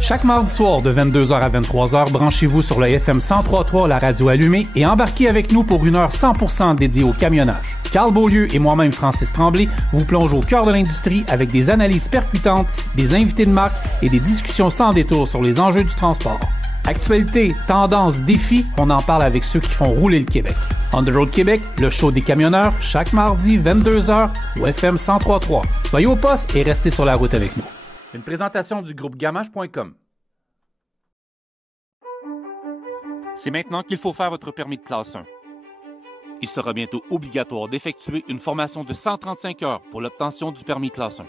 Chaque mardi soir de 22h à 23h, branchez-vous sur le FM 103.3, la radio allumée, et embarquez avec nous pour une heure 100% dédiée au camionnage. Carl Beaulieu et moi-même, Francis Tremblay, vous plongeons au cœur de l'industrie avec des analyses percutantes, des invités de marque et des discussions sans détour sur les enjeux du transport. Actualité, tendances, défis, on en parle avec ceux qui font rouler le Québec. On the Road Québec, le show des camionneurs, chaque mardi 22h au FM 103.3. Soyez au poste et restez sur la route avec nous. Une présentation du groupe Gamache.com. C'est maintenant qu'il faut faire votre permis de classe 1. Il sera bientôt obligatoire d'effectuer une formation de 135 heures pour l'obtention du permis classe 1.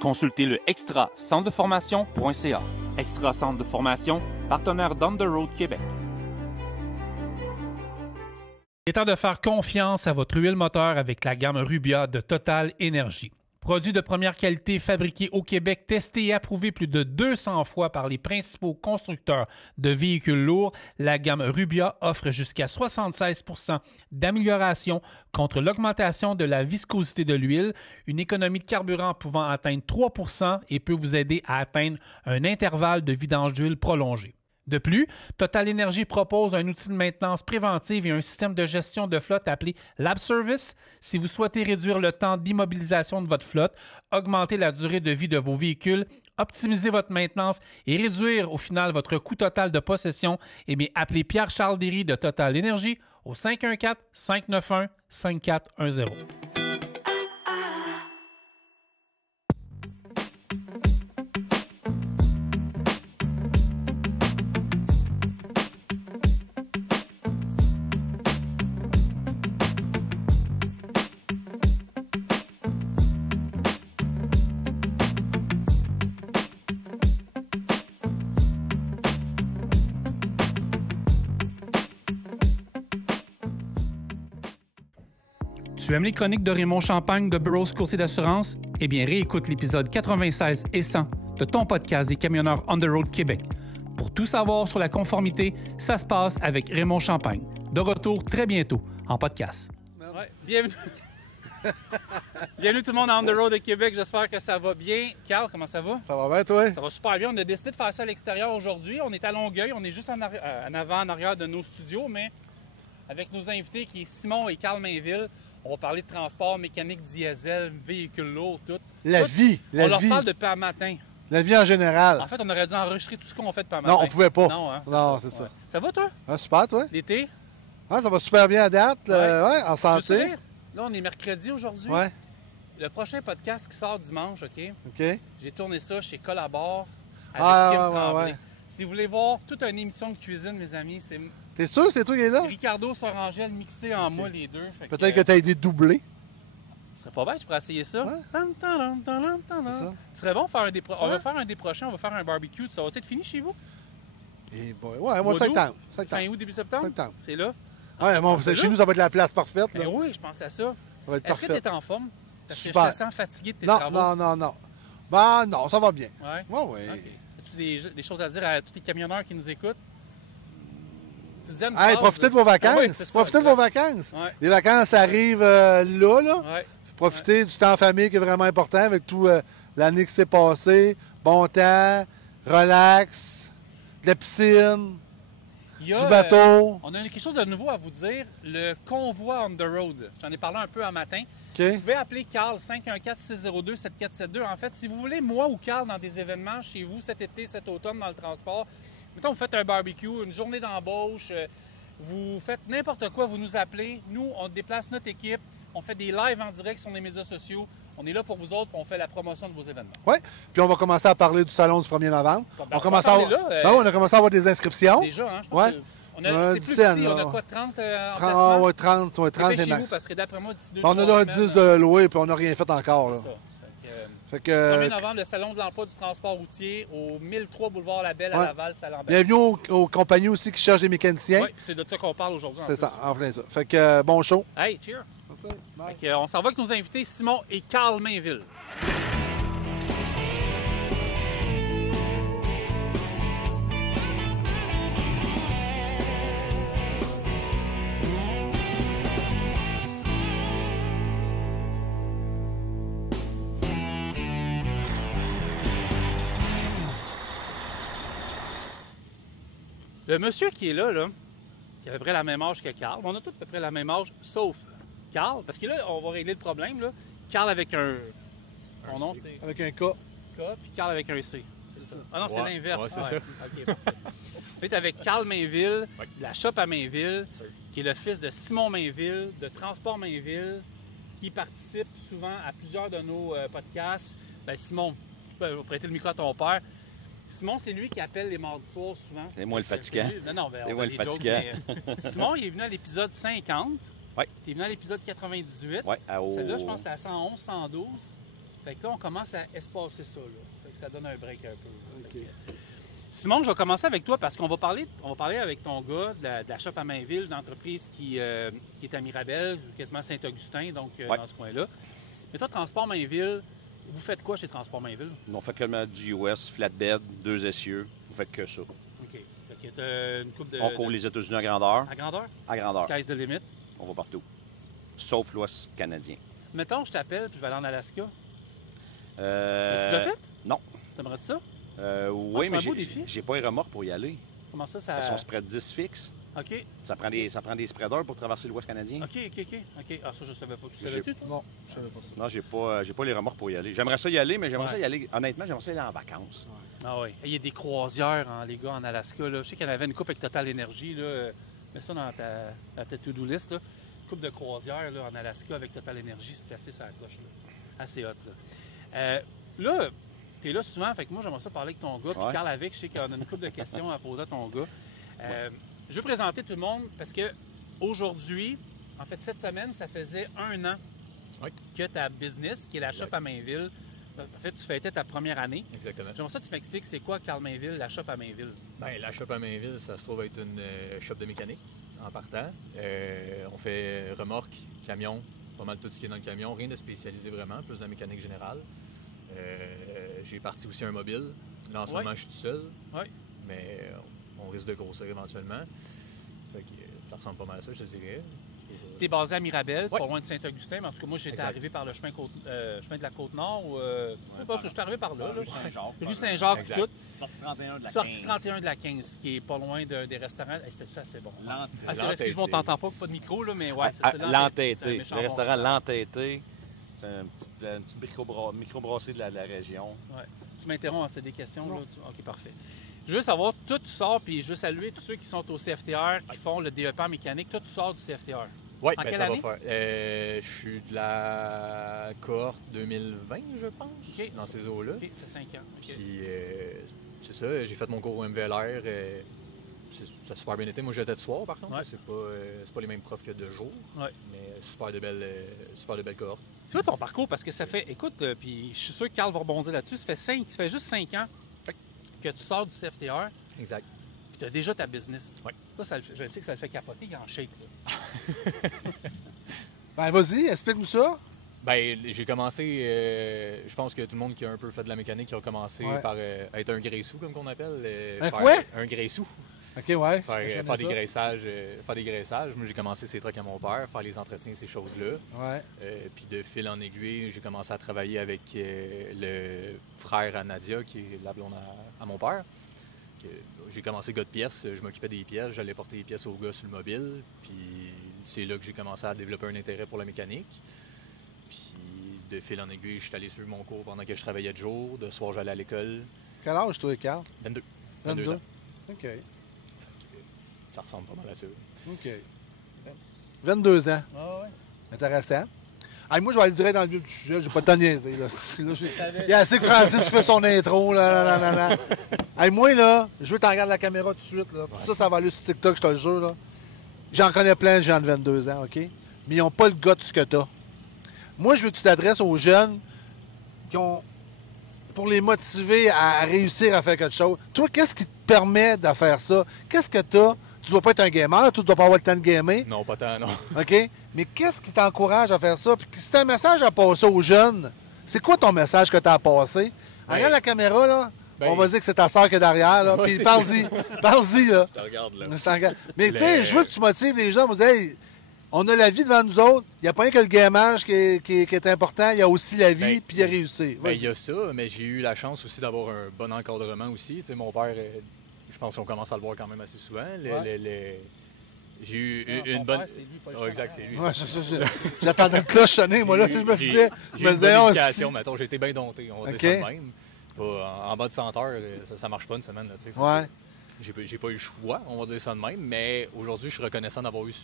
Consultez le extra-centre-de-formation.ca. Extra Centre de Formation, partenaire d'On the Road Québec. Il est temps de faire confiance à votre huile moteur avec la gamme Rubia de Total Énergie. Produit de première qualité fabriqué au Québec, testé et approuvé plus de 200 fois par les principaux constructeurs de véhicules lourds, la gamme Rubia offre jusqu'à 76% d'amélioration contre l'augmentation de la viscosité de l'huile, une économie de carburant pouvant atteindre 3% et peut vous aider à atteindre un intervalle de vidange d'huile prolongé. De plus, Total Énergie propose un outil de maintenance préventive et un système de gestion de flotte appelé Lab Service. Si vous souhaitez réduire le temps d'immobilisation de votre flotte, augmenter la durée de vie de vos véhicules, optimiser votre maintenance et réduire au final votre coût total de possession, appelez Pierre-Charles Derry de Total Énergie au 514-591-5410. Tu aimes les chroniques de Raymond Champagne de Burroughs Courtier d'assurance? Eh bien, réécoute l'épisode 96 et 100 de ton podcast des camionneurs On the Road Québec. Pour tout savoir sur la conformité, ça se passe avec Raymond Champagne. De retour très bientôt en podcast. Ouais, bienvenue. Bienvenue tout le monde à On the Road de Québec. J'espère que ça va bien. Carl, comment ça va? Ça va bien, toi? Ça va super bien. On a décidé de faire ça à l'extérieur aujourd'hui. On est à Longueuil. On est juste en avant, en arrière de nos studios, mais avec nos invités qui est Simon et Carl Mainville. On va parler de transport, mécanique, diesel, véhicules lourds, tout. La vie. On leur parle depuis un matin. La vie en général. En fait, on aurait dû enregistrer tout ce qu'on fait depuis un matin. Non, on pouvait pas. Non, hein, c'est ça. Ouais. Ça va, toi? Ah, super, toi? L'été? Ah, ça va super bien à date. Ouais. En santé. Là, on est mercredi aujourd'hui. Ouais. Le prochain podcast qui sort dimanche, OK? OK. J'ai tourné ça chez Collabore avec Kim Tremblay. Ouais. Si vous voulez voir toute une émission de cuisine, mes amis, c'est T'es sûr que c'est toi qui es là? Ricardo Sorangel mixé en moi, les deux. Peut-être que t'as aidé doubler. Ce serait pas bête, je pourrais essayer ça. Ouais. C'est ça. Ce serait bon de faire un des On va faire un des prochains, on va faire un barbecue. Ça va être fini chez vous? Et boy. Ouais, moi, septembre. Fin août, début septembre? Septembre. C'est là? Ouais, bon, chez nous, ça va être la place parfaite. Ben oui, je pense à ça. Ça va être Est-ce que parfait. tu es en forme? Parce que Super. je te sens fatigué de tes Non, travaux. non. Ben non, ça va bien. Ouais? Ouais. OK. As-tu des choses à dire à tous les camionneurs qui nous écoutent? Tu disais une Hey, phrase, profitez de vos vacances. Ah oui, c'est ça, Profitez de vos vacances. Ouais. Les vacances arrivent là. Ouais. Profitez du temps en famille qui est vraiment important avec tout l'année qui s'est passée. Bon temps, relax, de la piscine, Il y a, du bateau. on a quelque chose de nouveau à vous dire. Le convoi on the road. J'en ai parlé un peu un matin. OK? Vous pouvez appeler Carl 514-602-7472. En fait, si vous voulez, moi ou Carl, dans des événements chez vous cet été, cet automne, dans le transport, mettons, vous faites un barbecue, une journée d'embauche, vous faites n'importe quoi, vous nous appelez. Nous, on déplace notre équipe. On fait des lives en direct sur les médias sociaux. On est là pour vous autres, puis on fait la promotion de vos événements. Oui. Puis on va commencer à parler du salon du 1er novembre. Ben, on commence on à va avoir... parler là, on a commencé à avoir des inscriptions. Déjà, hein, je pense Ouais. que c'est plus dizaine, petit. On a là. quoi, 30 Ah, emplacements? ouais, 30, ouais, 30 Dépêchez-vous, max. parce que d'après moi, d'ici 2-3 On en a 10 semaines, de louer, puis on n'a rien fait encore. Là. c'est ça. Fait que, 1er novembre, le Salon de l'emploi du transport routier au 1003 boulevard Labelle à Ouais. Laval, Saint-Lambert. bienvenue aux compagnies aussi qui cherchent des mécaniciens. Oui, c'est de ça qu'on parle aujourd'hui. en C'est plus. ça, en plein ça. Fait que bon show. Hey, cheers! Bye. Fait que, on s'en va avec nos invités Simon et Carl Mainville. Le monsieur qui est là, qui a à peu près la même âge que Carl, on a tous à peu près la même âge, sauf Carl, parce que là, on va régler le problème. Là. Carl avec son nom, c'est Avec un K. K, puis Carl avec un C. C'est ça. Ah non, c'est l'inverse. Ouais, c'est ça. OK. Tu es avec Carl Mainville, de la Shop à Mainville, qui est le fils de Simon Mainville, de Transport Mainville, qui participe souvent à plusieurs de nos podcasts. Ben, Simon, tu peux prêter le micro à ton père. Simon, c'est lui qui appelle les mardis soirs souvent. C'est moi le fatigant. Non, c'est moi le fatigant. Simon, il est venu à l'épisode 50. Oui. Il est venu à l'épisode 98. Oui, Celle-là, je pense, c'est à 111, 112. Fait que là, on commence à espacer ça. Là. Fait que ça donne un break un peu. Okay. Simon, je vais commencer avec toi parce qu'on va parler avec ton gars de la Shop à Mainville, une entreprise qui est à Mirabel, quasiment Saint-Augustin, donc dans ce coin-là. Mais toi, Transport Mainville, vous faites quoi chez Transport Mainville? On fait que du US, flatbed, 2 essieux. Vous faites que ça. OK. Fait que t'as une coupe de... On couvre les États-Unis à grandeur. À grandeur? À grandeur. Sky's the limit. On va partout. Sauf l'Ouest canadien. Mettons, je t'appelle puis je vais aller en Alaska. L'as-tu déjà fait? Non. T'aimerais-tu ça? Oui, mais j'ai pas les remorques pour y aller. Comment ça? Elles sont spread 10 fixes. OK. Ça prend des spreaders pour traverser l'Ouest canadien. OK. Ah, ça, je savais pas. Tu savais-tu, toi? Non, je savais pas ça. Non, j'ai pas les remorques pour y aller. J'aimerais ça y aller, mais j'aimerais ça y aller... Honnêtement, j'aimerais ça y aller en vacances. Ouais. Ah oui. Il y a des croisières, hein, les gars, en Alaska. Là. Je sais qu'il y en avait une coupe avec Total Energy. Là. Mets ça dans ta to-do list. Là. Une coupe de croisière là, en Alaska avec Total Energy. C'est assez ça coche. Là. Assez hot. Là, tu es là souvent. Fait que moi, j'aimerais ça parler avec ton gars. Puis Carl avec, je sais qu'on a une couple de questions à poser à ton gars. Je veux présenter tout le monde parce que aujourd'hui, en fait, cette semaine, ça faisait 1 an que ta business, qui est la Shop à Mainville, en fait, tu fêtais ta première année. Exactement. J'aimerais ça que tu m'expliques c'est quoi Carl Mainville, la Shop à Mainville? Bien, la Shop à Mainville, ça se trouve être une shop de mécanique en partant. On fait remorques, camions, pas mal tout ce qui est dans le camion, rien de spécialisé vraiment, plus de la mécanique générale. J'ai parti aussi un mobile. Là, en ce moment, je suis tout seul. Mais on risque de grossir éventuellement. Fait que ça ressemble pas mal à ça, je te dirais. Tu es basé à Mirabel, pas loin de Saint-Augustin, mais en tout cas, moi, j'étais arrivé par le chemin de la Côte-Nord. Je suis arrivé par là. Rue Saint-Jacques, tout. Sortie 31 de la 15, qui est pas loin des restaurants. C'était assez bon. Excuse-moi, on t'entend pas de micro, là, mais ouais, c'est ça. L'Entêté. Le restaurant L'Entêté. C'est une petite microbrasserie de la région. Ouais. Tu m'interromps, c'était des questions. Là. OK, parfait. Je veux savoir, toi, tu sors, puis je veux saluer tous ceux qui sont au CFTR, qui font le DEP en mécanique. Toi, tu sors du CFTR. Oui, quelle ça année? va faire. Je suis de la cohorte 2020, je pense, dans ces eaux-là. OK, ça fait 5 ans. Okay. Puis, c'est ça, j'ai fait mon cours au MVLR. Ça a super bien été. Moi, j'étais de soir, par contre. C'est pas les mêmes profs que de jour. Mais super de belles cohortes. C'est quoi ton parcours? Parce que ça fait, écoute, puis je suis sûr que Carl va rebondir là-dessus, ça fait juste 5 ans que tu sors du CFTR. Exact. Puis tu as déjà ta business. Oui. Ça, je sais que ça le fait capoter, il en shape. Ben, vas-y, explique-nous ça. Ben, j'ai commencé, je pense que tout le monde qui a un peu fait de la mécanique qui a commencé par être un graissou, comme qu'on appelle. Un graissou. OK, ouais. Faire des graissages. Moi, j'ai commencé ces trucs à mon père, faire les entretiens, ces choses-là. Ouais. Puis de fil en aiguille, j'ai commencé à travailler avec le frère à Nadia, qui est la blonde à mon père. J'ai commencé gars de pièces, je m'occupais des pièces, j'allais porter les pièces au gars sur le mobile. Puis c'est là que j'ai commencé à développer un intérêt pour la mécanique. Puis de fil en aiguille, je suis allé suivre mon cours pendant que je travaillais de jour. De soir, j'allais à l'école. Quel âge, toi, Carl? 22 ans. OK. Ça ressemble pas mal à ça. OK. 22 ans. Ah ouais. Intéressant. Hey, moi, je vais aller direct dans le vif du sujet. J'ai pas de temps de niaiser. Là. Il y a assez que Francis qui fait son intro. Là. Hey, moi, là, je veux que tu regardes la caméra tout de suite. Là. Ça va aller sur TikTok, je te le jure. Là. J'en connais plein de gens de 22 ans, OK? Mais ils n'ont pas le gars de ce que tu as. Moi, je veux que tu t'adresses aux jeunes qui ont... pour les motiver à réussir à faire quelque chose. Toi, qu'est-ce qui te permet de faire ça? Qu'est-ce que tu as? Tu dois pas être un gamer, tu dois pas avoir le temps de gamer. Non, pas tant, non. OK? Mais qu'est-ce qui t'encourage à faire ça? Puis si tu as un message à passer aux jeunes, c'est quoi ton message que tu as à passer? Regarde la caméra, là. On va dire que c'est ta soeur qui est derrière, là. Puis parle-y. Parle-y, là. Je te regarde, là. Je t'en regarde. Mais tu sais, je veux que tu motives les gens. Vous dites, hey, on a la vie devant nous autres. Il n'y a pas rien que le gamage qui est important. Il y a aussi la vie, puis il y a réussi. Il y a ça, mais j'ai eu la chance aussi d'avoir un bon encadrement aussi. Tu sais, mon père, Je pense qu'on commence à le voir quand même assez souvent. J'ai eu Non, une son bonne... père, c'est lui, pas le Ah, exact, chien. c'est lui. Ouais, j'attendais une cloche sonner, moi, là, puis je me disais, J'ai une bonne oh, éducation, mettons, j'ai été bien dompté, on va OK. dire ça de même. Pas, en bas de 100 heures, ça marche pas une semaine, là, tu sais. Ouais. J'ai pas eu le choix, on va dire ça de même, mais aujourd'hui, je suis reconnaissant d'avoir eu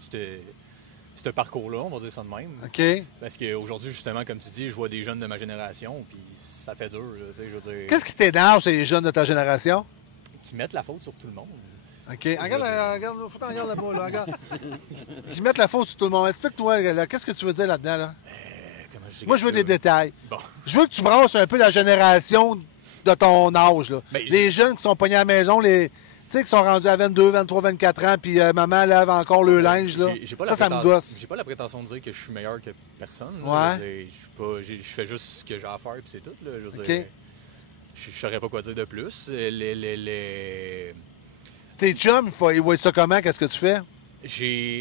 ce parcours-là, on va dire ça de même. OK. Parce qu'aujourd'hui, justement, comme tu dis, je vois des jeunes de ma génération, puis ça fait dur, là, tu sais, je veux dire, Qu'est-ce qui t'énerve, ces jeunes de ta génération? qui mettent la faute sur tout le monde. OK. Regarde, faut t'en regarder là-bas, là, regarde. Qui mettent la faute sur tout le monde. Explique-toi, là, qu'est-ce que tu veux dire là-dedans, là? Comment je dirais Moi, je veux ça? des détails. Bon. Je veux que tu brasses un peu la génération de ton âge, là. Ben, Les jeunes qui sont pognés à la maison, tu sais, qui sont rendus à 22, 23, 24 ans, puis maman lave encore le linge, là. J'ai pas Ça la me gosse. J'ai pas la prétention de dire que je suis meilleur que personne. Ouais. Là. Je fais juste ce que j'ai à faire, puis c'est tout. Là. Je veux OK. dire, je saurais pas quoi dire de plus. Tes chums, ils voient ça comment? Qu'est-ce que tu fais?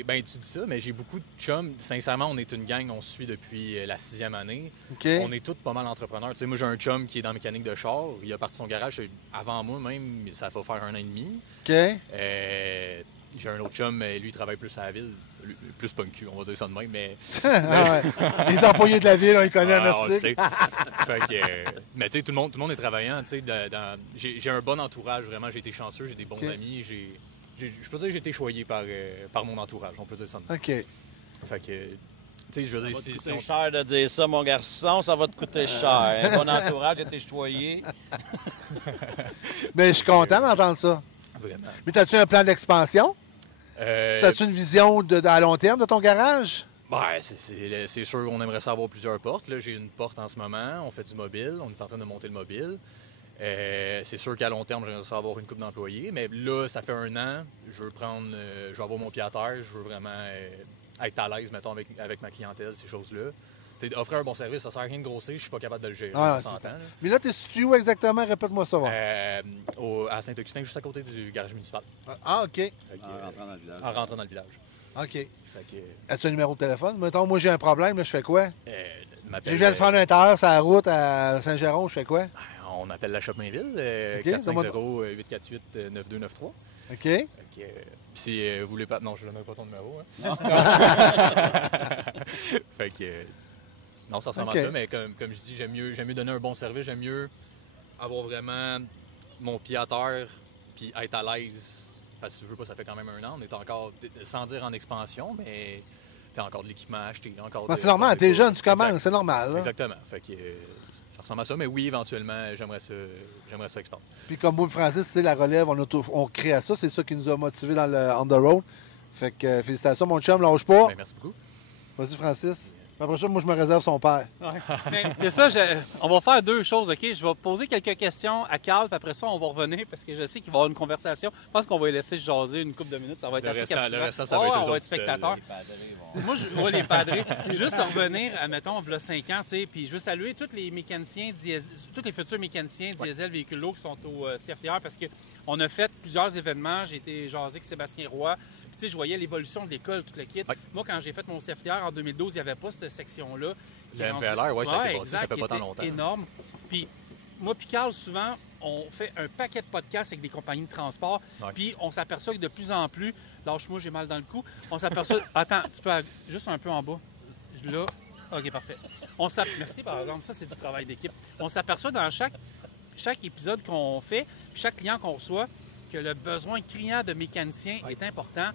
Ben, tu dis ça, mais j'ai beaucoup de chums. Sincèrement, on est une gang, on se suit depuis la 6e année. OK. On est tous pas mal entrepreneurs. Tu sais, moi, j'ai un chum qui est dans la mécanique de char. Il a parti son garage avant moi même, ça va faire 1 an et demi. OK. J'ai un autre chum, lui, il travaille plus à la ville. Plus punky, on va dire ça de même, mais... Ah ouais. Les employés de la ville, on les connaît, Ah, on le hostie. sait. Fait que, mais tu sais, tout le monde est travaillant. Tu sais, j'ai un bon entourage, vraiment. J'ai été chanceux, j'ai des bons OK. amis. Je peux dire que j'ai été choyé par mon entourage, on peut dire ça de même. OK. Fait que, tu sais, je veux dire, si C'est on... cher de dire ça, mon garçon, ça va te coûter cher. Un bon entourage, été choyé. Mais je suis content d'entendre ça. Vraiment. Mais as-tu un plan d'expansion? As-tu une vision à long terme de ton garage? Ben, c'est sûr qu'on aimerait ça avoir plusieurs portes. Là, j'ai une porte en ce moment, on fait du mobile, on est en train de monter le mobile. C'est sûr qu'à long terme, j'aimerais ça avoir une couple d'employés, mais là, ça fait 1 an, je veux avoir mon pied à terre, je veux vraiment être à l'aise, mettons, avec ma clientèle, ces choses-là. Offrir un bon service, ça sert à rien de grossir, je suis pas capable de le gérer, Ah, on s'entend. Là. Mais là, t'es situé où exactement? Répète-moi ça. Va. À Saint-Augustin, juste à côté du garage municipal. Ah, OK. Fait que, En rentrant dans le village. en rentrant dans le village. OK. Fait que, As-tu un numéro de téléphone? Mettons, moi, j'ai un problème, là, je fais quoi? m'appelle, Je viens de faire un intérieur sur la route à Saint-Jérôme, je fais quoi? on appelle la Shop Mainville, OK, 450-848-9293. OK. Fait que, si vous voulez pas... Non, je ne donne pas ton numéro. Hein. Fait que... non, ça ressemble OK. à ça, mais comme je dis, j'aime mieux donner un bon service, j'aime mieux avoir vraiment mon pied à terre puis être à l'aise. Parce que tu veux pas, ça fait quand même 1 an, on est encore, sans dire en expansion, mais tu as encore de l'équipement à acheter. C'est normal, t'es jeune, tu commences, Exact. c'est normal. Là. Exactement. Fait que ça ressemble à ça, mais oui, éventuellement, j'aimerais ça expandre. Puis comme moi et Francis, tu sais, la relève, on crée à ça, c'est ça qui nous a motivés dans le On the Road. Fait que félicitations, mon chum, lâche pas. Ben, merci beaucoup. Vas-y, Francis. Après ça, moi, je me réserve son père. C'est ça, on va faire 2 choses, OK? Je vais poser quelques questions à Carl, puis après ça, on va revenir parce que je sais qu'il va y avoir une conversation. Je pense qu'on va les laisser jaser une couple de minutes. Ça va être Le assez restant, captivant. le restant, ça va être eux on va autres être seuls, spectateurs. Les padrés vont- Moi, je vois les padrés. Juste revenir, mettons, il y a 5 ans, tu sais, puis je veux saluer tous les mécaniciens, tous les futurs mécaniciens diesel véhicules lourds qui sont au CFTR parce qu'on a fait plusieurs événements. J'ai été jasé avec Sébastien Roy. Puis, tu sais, je voyais l'évolution de l'école, tout le kit. Ouais. Moi, quand j'ai fait mon CFTR en 2012, il n'y avait pas cette section-là. qui Le est rendue- MVLR, ouais, ça a été bâti, exact, ça fait qui pas tant était longtemps. énorme. Puis, moi puis Carl, souvent, on fait un paquet de podcasts avec des compagnies de transport. Ouais. Puis, on s'aperçoit que de plus en plus, lâche-moi, j'ai mal dans le cou, on s'aperçoit... Attends, tu peux juste un peu en bas. Là. OK, parfait. Merci, par exemple. Ça, c'est du travail d'équipe. On s'aperçoit dans chaque épisode qu'on fait, puis chaque client qu'on reçoit, que le besoin criant de mécaniciens est important.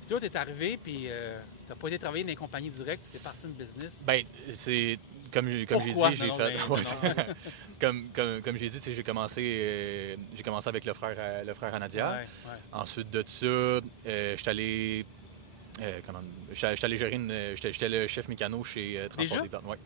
Puis toi, tu es arrivé, puis tu n'as pas été travailler dans les compagnies directes, tu es parti de business. Ben, c'est comme j'ai Pourquoi? dit, j'ai Non, fait mais- ouais, comme j'ai dit, tu sais, j'ai commencé avec le frère à Nadia. Ouais, ouais. Ensuite de ça, j'étais allé j'étais le chef mécano chez Transport Déjà? des Plantes. Ouais.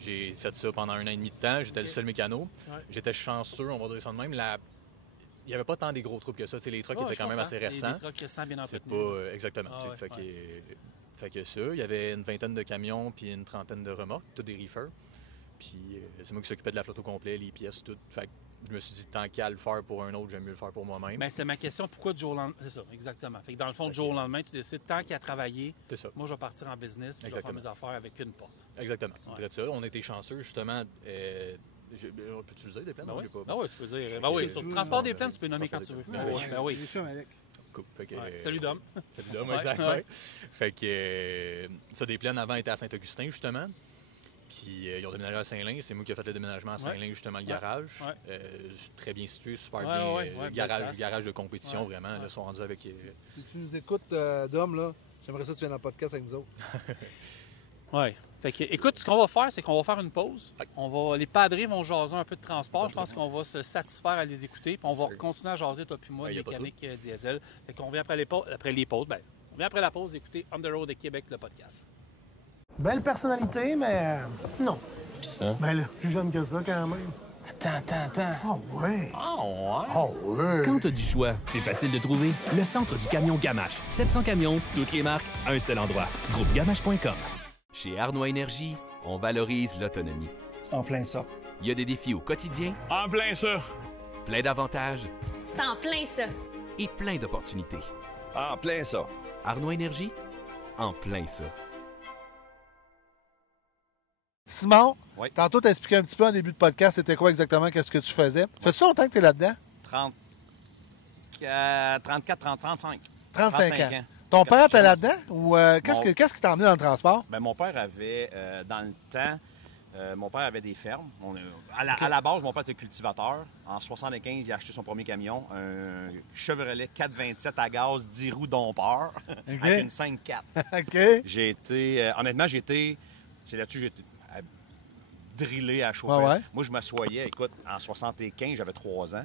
J'ai fait ça pendant 1 an et demi de temps. J'étais le seul mécano. Ouais. J'étais chanceux, on va dire ça de même. Il n'y avait pas tant des gros trucs que ça. Tu sais, les trucks Ouais, étaient je quand même comprends. assez récents. Des trucks récents, bien C'est entretenus. pas exactement. Ah tu sais, ouais, fait que ça, il y avait une 20aine de camions puis une 30aine de remorques, tous des reefers. Puis c'est moi qui s'occupais de la flotte au complet, les pièces, tout. Fait que je me suis dit, tant qu'à le faire pour un autre, j'aime mieux le faire pour moi-même. Ben, c'était ma question. Pourquoi du jour au lendemain? C'est ça, exactement. Fait que dans le fond, du jour au lendemain, tu décides, tant qu'à travailler, C'est ça. moi, je vais partir en business, puis je vais faire Exactement. mes affaires avec une porte. Exactement. Ouais. Très ça. On était chanceux, justement. Peux-tu le dire, des plaines? Ben Non, oui. j'ai pas. Ah oui, tu peux dire. Ben oui, sur le transport des plaines, tu peux nommer quand tu veux. Ben oui, ben oui. Cool. Fait que, Salut, Dom. Salut, Dom, Ouais, exactement. ouais. Fait que ça, des plaines avant était à Saint-Augustin, justement. Puis ils ont déménagé à Saint-Lin. C'est moi qui ai fait le déménagement à Saint-Lin, justement, le garage. Ouais. Très bien situé, super Ouais, bien. ouais, belle place. Garage de compétition, Ouais, vraiment. ouais. Là, ils sont rendus avec. Si tu nous écoutes, Dom, là, j'aimerais ça que tu viennes en podcast avec nous autres. Oui. Fait que, écoute, ce qu'on va faire, c'est qu'on va faire une pause. Les padrés vont jaser un peu de transport. Je pense qu'on va se satisfaire à les écouter. Puis on va continuer à jaser, toi puis moi, Ouais, de y a pas mécanique diesel. Fait qu'on vient après les pauses. On vient après la pause écouter On the Road de Québec, le podcast. Belle personnalité, mais non. Pis ça? Ben là, plus jeune que ça quand même. Attends. Oh ouais. Oh, ouais? Oh ouais. Quand t'as du choix, c'est facile de trouver. Le centre du camion Gamache. 700 camions, toutes les marques, un seul endroit. Groupegamache.com. Chez Arnois Énergie, on valorise l'autonomie. En plein ça. Il y a des défis au quotidien, En plein ça. plein d'avantages C'est en plein ça. et plein d'opportunités. En plein ça. Arnois Énergie, en plein ça. Simon, Oui. tantôt, tu as expliqué un petit peu en début de podcast, c'était quoi exactement, qu'est-ce que tu faisais. Fais-tu longtemps que tu es là-dedans? 34, 35. 35 ans. Ton père était là-dedans? Ou qu'est-ce qui t'a emmené dans le transport? Ben, mon père avait, dans le temps, mon père avait des fermes. À la base, mon père était cultivateur. En 75, il a acheté son premier camion, un Chevrolet 427 à gaz 10 roues dompeur avec une 5.4. OK. Honnêtement, c'est là-dessus que j'ai été drillé à chauffer. Ouais. Moi, je m'assoyais, écoute, en 75, j'avais 3 ans.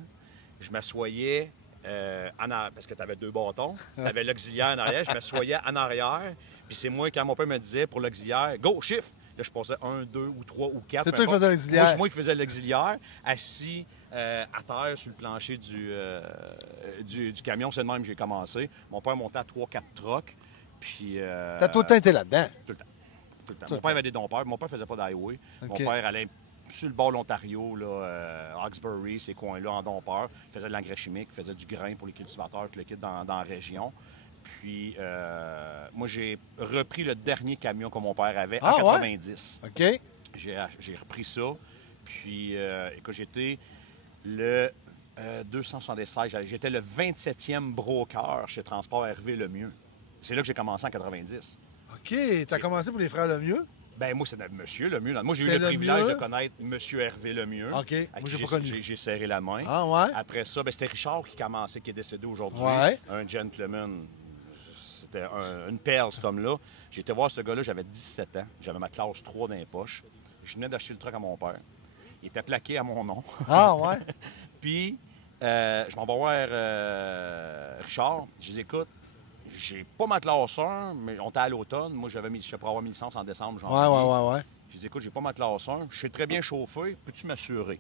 Je m'assoyais parce que tu avais 2 bâtons. Tu avais l'auxiliaire en arrière. Je m'assoyais en arrière. Puis c'est moi, quand mon père me disait pour l'auxiliaire, go, chiffre! Là, je passais 1, 2 ou 3 ou 4. C'est toi qui faisais l'auxiliaire. C'est moi qui faisais l'auxiliaire, assis à terre sur le plancher du camion. C'est de même que j'ai commencé. Mon père montait à 3-4 trocs. Puis. T'as tout le temps été là-dedans? Tout le temps. Mon père avait des dompeurs. Mon père faisait pas d'highway. OK. Mon père allait sur le bord de l'Ontario, Hawkesbury, ces coins-là, en dompeur. Il faisait de l'engrais chimique, il faisait du grain pour les cultivateurs, tout le kit dans la région. Puis, moi, j'ai repris le dernier camion que mon père avait en 90. OK. J'ai repris ça. Puis, écoute, j'étais le 276. J'étais le 27e broker chez Transport Hervé Lemieux. C'est là que j'ai commencé en 90. OK. T'as commencé pour les frères Lemieux? Ben moi, c'était Monsieur Lemieux. Moi, j'ai eu C'était le privilège Lemieux? de connaître Monsieur Hervé Lemieux. OK. Avec Moi, qui j'ai pas connu. J'ai serré la main. Ah ouais? Après ça, c'était Richard qui commençait, qui est décédé aujourd'hui. Ouais. Un gentleman. C'était une perle, cet homme-là. J'ai été voir ce gars-là, j'avais 17 ans. J'avais ma classe 3 dans les poches. Je venais d'acheter le truck à mon père. Il était plaqué à mon nom. Ah ouais? Puis, je m'en vais voir Richard. Je dis, écoute, j'ai pas ma classe 1, mais on était à l'automne. Moi, je pourrais avoir mis licence en décembre, Ouais. Je dis, écoute, j'ai pas ma classe 1. Je sais très bien chauffer. Peux-tu m'assurer?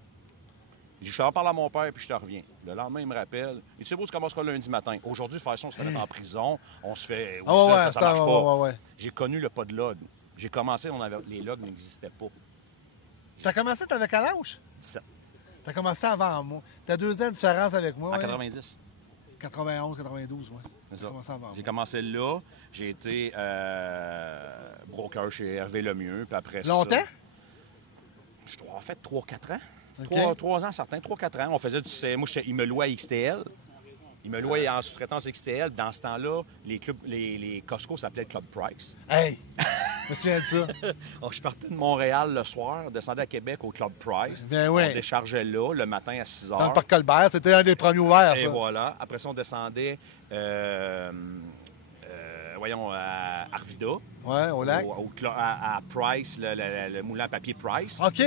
Je dis, je t'en parle à mon père, puis je te reviens. Le lendemain, il me rappelle. Il dit, c'est beau, tu commenceras lundi matin. Aujourd'hui, de toute façon, on se fait mettre en prison. On se fait. Ça marche pas. Ouais. J'ai connu le pas de log. J'ai commencé, les logs n'existaient pas. T'as commencé, t'avais quel âge? 17. T'as commencé avant moi. T'as 2 ans de différence avec moi. En ouais? 90. 91, 92, ouais. C'est ça. Commencé avant J'ai moi. commencé là. J'ai été broker chez Hervé Lemieux. Puis après Longtemps? ça. Je dois avoir fait 3-4 ans. OK. 3 ans, certains. 3-4 ans. On faisait moi, il me louait à XTL. Il me louait en sous-traitance XTL. Dans ce temps-là, les Costco s'appelaient Club Price. Hey! Je me souviens de ça. Alors, je partais de Montréal le soir, descendais à Québec au Club Price. Ben oui. On déchargeait là, le matin à 6 Dans h. le parc Colbert, c'était un des premiers ouverts, Et ça. voilà. Après ça, on descendait, à Arvida. Ouais, au lac. À Price, le moulin à papier Price. OK.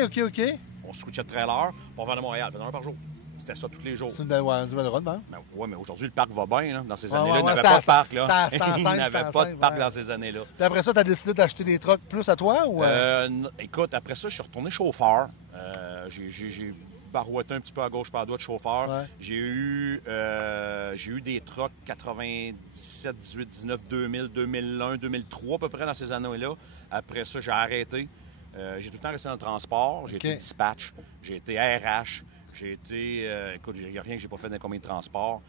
On se couchait de trailer, on venait à Montréal, on faisait un par jour. C'était ça tous les jours. C'est une belle route, hein? Ben, ouais, mais aujourd'hui, le parc va bien. Là. Dans ces Ouais, années-là, ouais, il n'y c'était avait pas de parc. c'était Là. en scène, Il n'y c'était avait en pas de scène, parc ouais. dans ces années-là. Puis après ça, t'as décidé d'acheter des trucks plus à toi? Ou... Écoute, après ça, je suis retourné chauffeur. J'ai barouetté un petit peu à gauche par à droite de chauffeur. Ouais. J'ai eu des trucks 97, 18, 19, 2000, 2001, 2003 à peu près dans ces années-là. Après ça, j'ai arrêté. J'ai tout le temps resté dans le transport. J'ai été dispatch, j'ai été RH, j'ai été... écoute, il n'y a rien que j'ai pas fait dans les compagnies de transport.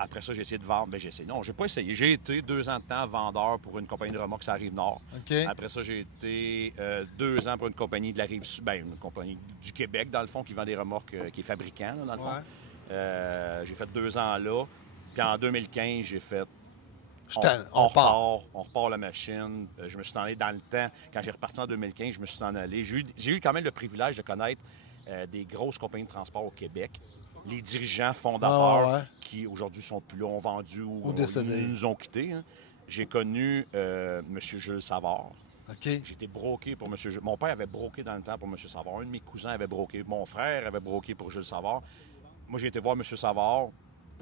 Après ça, j'ai essayé de vendre. Ben, j'ai essayé. Non, j'ai pas essayé. J'ai été 2 ans de temps vendeur pour une compagnie de remorques à la Rive-Nord. OK. Après ça, j'ai été 2 ans pour une compagnie de la Rive-Sud. Ben, une compagnie du Québec, dans le fond, qui vend des remorques, qui est fabricant, là, dans le fond. J'ai fait 2 ans là. Puis en 2015, j'ai fait... On repart la machine. Je me suis en allé dans le temps. Quand j'ai reparti en 2015, je me suis en allé. J'ai eu quand même le privilège de connaître des grosses compagnies de transport au Québec. Les dirigeants fondateurs qui aujourd'hui sont plus là, ont vendu ou nous ont quittés. Hein. J'ai connu M. Jules Savard. Okay. J'ai été broqué pour M. Jules. Mon père avait broqué dans le temps pour M. Savard. Un de mes cousins avait broqué. Mon frère avait broqué pour Jules Savard. Moi, j'ai été voir M. Savard.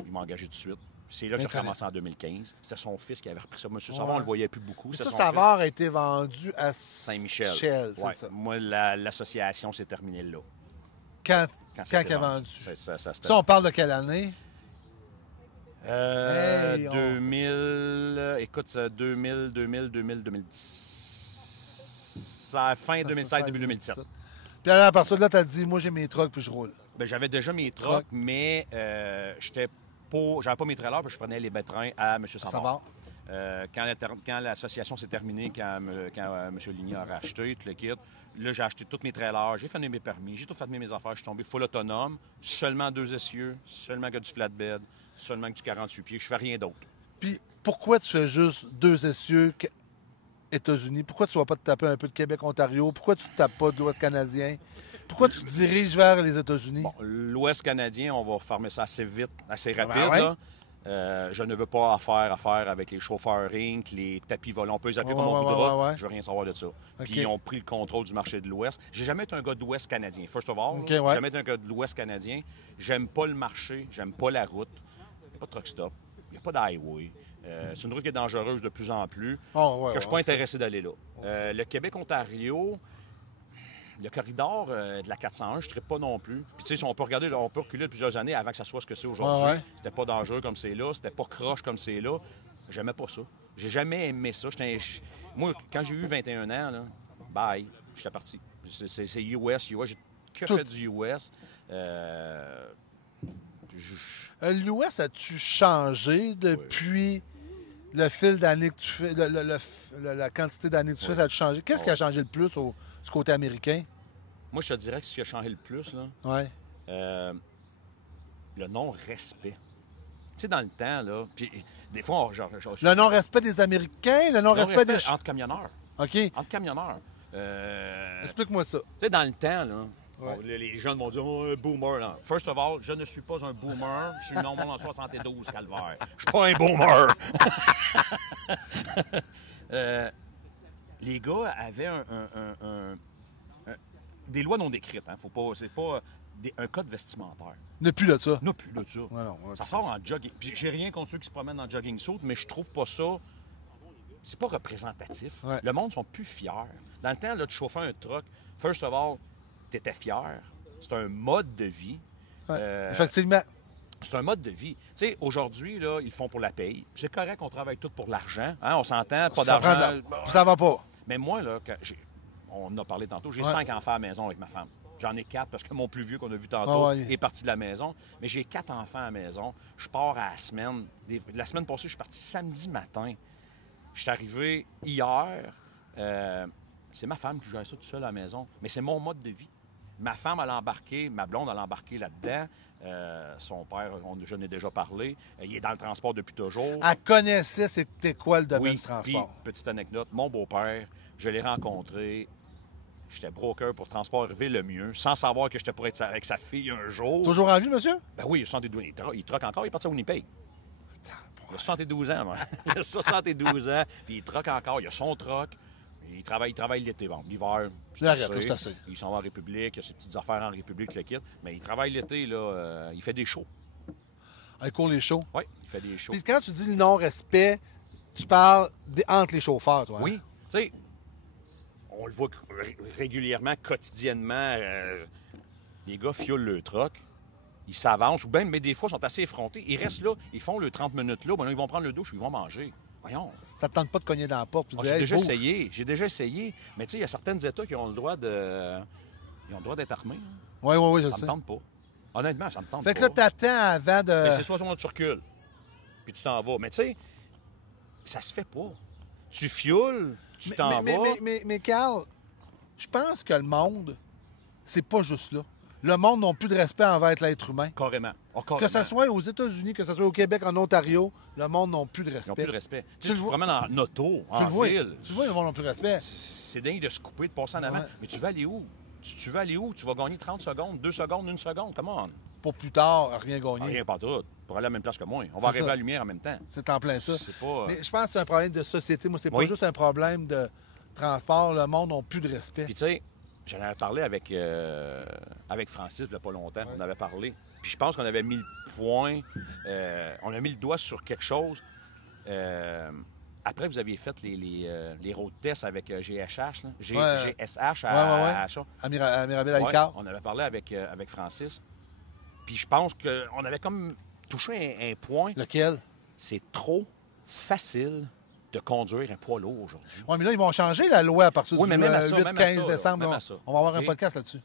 Il m'a engagé tout de suite. C'est là que j'ai commencé en 2015. C'était son fils qui avait repris ça. M. Savard, on ne le voyait plus beaucoup. Ça, Savard a été vendu à Saint-Michel. C'est ça. Moi, l'association s'est terminée là. Quand il a vendu? Ça, on parle de quelle année? 2000... Écoute, 2010. Fin 2016, début 2017. Puis à part ça, là, tu as dit, moi, j'ai mes trucks, puis je roule. Bien, j'avais déjà mes trucks, mais j'avais pas mes trailers, puis je prenais les trains à M. Savard. Quand l'association s'est terminée, quand M. Ligny a racheté tout le kit, là, j'ai acheté tous mes trailers, j'ai fait mes permis, j'ai tout fait mes affaires, je suis tombé full autonome, seulement 2 essieux, seulement que du flatbed, seulement que du 48 pieds, je fais rien d'autre. Puis pourquoi tu fais juste 2 essieux États-Unis? Pourquoi tu ne vas pas te taper un peu de Québec-Ontario? Pourquoi tu ne tapes pas de l'Ouest canadien? Pourquoi tu te diriges vers les États-Unis? Bon, l'Ouest canadien, on va fermer ça assez vite, assez rapide. Là. Je ne veux pas affaire avec les chauffeurs Inc., les tapis volants. On peut les appeler comme on voudra. Je veux rien savoir de ça. Puis ils ont pris le contrôle du marché de l'Ouest. J'ai jamais été un gars de l'Ouest canadien. First of all, j'ai jamais été un gars de l'Ouest canadien. J'aime pas le marché, j'aime pas la route. Il n'y a pas de truck stop, il n'y a pas d'highway. C'est une route qui est dangereuse de plus en plus. Que je ne suis pas intéressé d'aller là. Le Québec-Ontario... Le corridor de la 401, je ne trippe pas non plus. Puis, tu sais, si on peut regarder, on peut reculer de plusieurs années avant que ça soit ce que c'est aujourd'hui. C'était pas dangereux comme c'est là, c'était pas croche comme c'est là. J'aimais pas ça. J'ai jamais aimé ça. Moi, quand j'ai eu 21 ans, là, bye, j'étais parti. C'est US. J'ai que fait du US. L'US, as-tu changé depuis le fil d'années que tu fais, la quantité d'années que tu fais, ça a changé? Qu'est-ce qui a changé le plus du côté américain? Moi, je te dirais que ce qui a changé le plus, là, le non-respect. Tu sais, dans le temps, là, puis des fois, le non-respect des Américains, le non-respect des... Entre camionneurs. OK. Entre camionneurs. Explique-moi ça. Tu sais, dans le temps, là, bon, les jeunes vont dire « Oh, un boomer ». Là. First of all, je ne suis pas un boomer. Je suis né en 72, calvaire. Je suis pas un boomer. Les gars avaient des lois non décrites. Hein. C'est pas un code vestimentaire. Ne plus de ça. Ne plus de ça. Ça sort en jogging. Puis j'ai rien contre ceux qui se promènent en jogging suit, mais je trouve pas ça... C'est pas représentatif. Le monde sont plus fiers. Dans le temps, là, de chauffer un truck, first of all, t'étais fier. C'est un mode de vie. Effectivement. C'est un mode de vie. Tu sais, aujourd'hui, là, ils font pour la paye. C'est correct qu'on travaille tout pour l'argent. Hein? On s'entend, pas d'argent. Ça va pas. Mais moi, là, on en a parlé tantôt, j'ai 5 enfants à la maison avec ma femme. J'en ai 4 parce que mon plus vieux qu'on a vu tantôt est parti de la maison. Mais j'ai 4 enfants à la maison. Je pars à la semaine. La semaine passée, je suis parti samedi matin. Je suis arrivé hier. C'est ma femme qui gère ça tout seul à la maison. Mais c'est mon mode de vie. Ma femme, elle a embarqué, ma blonde, elle a embarqué là-dedans. Son père, je n'ai déjà parlé. Il est dans le transport depuis toujours. Elle connaissait c'était quoi le domaine du transport. Puis, petite anecdote, mon beau-père, je l'ai rencontré. J'étais broker pour Transport Hervé le mieux, sans savoir que j'étais pour être avec sa fille un jour. Toujours en vie, monsieur? Ben oui, il troque encore, il est parti à Winnipeg. Il a 72 ans, moi. Il a 72 ans, puis il troque encore. Il a son troc. Il travaille l'été. Bon, l'hiver, il s'en va en République, il a ses petites affaires en République, le quitte. Mais il travaille l'été, là. Il fait des shows. Il court les shows? Oui, il fait des shows. Puis quand tu dis le non-respect, tu parles entre les chauffeurs, toi. Oui. Tu sais, on le voit régulièrement, quotidiennement. Les gars fiolent le troc. Ils s'avancent, ou bien, mais des fois, ils sont assez effrontés. Ils restent là, ils font le 30 minutes là, ben là, ils vont prendre le douche, ils vont manger. Voyons. Ça ne te tente pas de cogner dans la porte et J'ai déjà essayé. Mais tu sais, il y a certains États qui ont le droit de... Ils ont le droit d'être armés. Oui, je sais. Ça me tente pas. Honnêtement, ça me tente Fait que pas. là, t'attends avant de... Mais c'est soit tu recules, puis tu t'en vas. Mais tu sais, ça se fait pas. Tu fioules, tu t'en vas. Mais Carl, je pense que le monde, c'est pas juste là. Le monde n'a plus de respect envers l'être humain. Carrément. Oh, carrément. Que ce soit aux États-Unis, que ce soit au Québec, en Ontario, le monde n'a plus de respect. Ils n'ont plus de respect. Tu Tu le te vois. promènes en auto, Tu en le vois. ville. Tu le vois, le monde n'a plus de respect. C'est dingue de se couper, de passer en avant. Ouais. Mais tu vas aller où? Tu vas aller où? Tu vas gagner 30 secondes, 2 secondes, 1 seconde. Come on. Pour plus tard, rien gagner. Rien pas tout. Pour aller à la même place que moi. On va C'est arriver ça. à la lumière en même temps. C'est en plein ça. C'est pas... Mais je pense que c'est un problème de société. Moi, c'est pas Oui. juste un problème de transport. Le monde n'a plus de respect. Puis tu sais, j'en avais parlé avec Francis il n'y a pas longtemps. On avait parlé. Puis je pense qu'on avait mis le point, on a mis le doigt sur quelque chose. Après, vous aviez fait les road tests avec GSH, là. GSH à ça. À Mirabel à Ouais, Icare. on avait parlé avec Francis. Puis je pense qu'on avait comme touché un point. Lequel? C'est trop facile de conduire un poids lourd aujourd'hui. Oui, mais là, ils vont changer la loi à partir Oui, du mais même à ça, 8-15 même à ça, décembre. même là. à ça. On va avoir un OK. podcast là-dessus.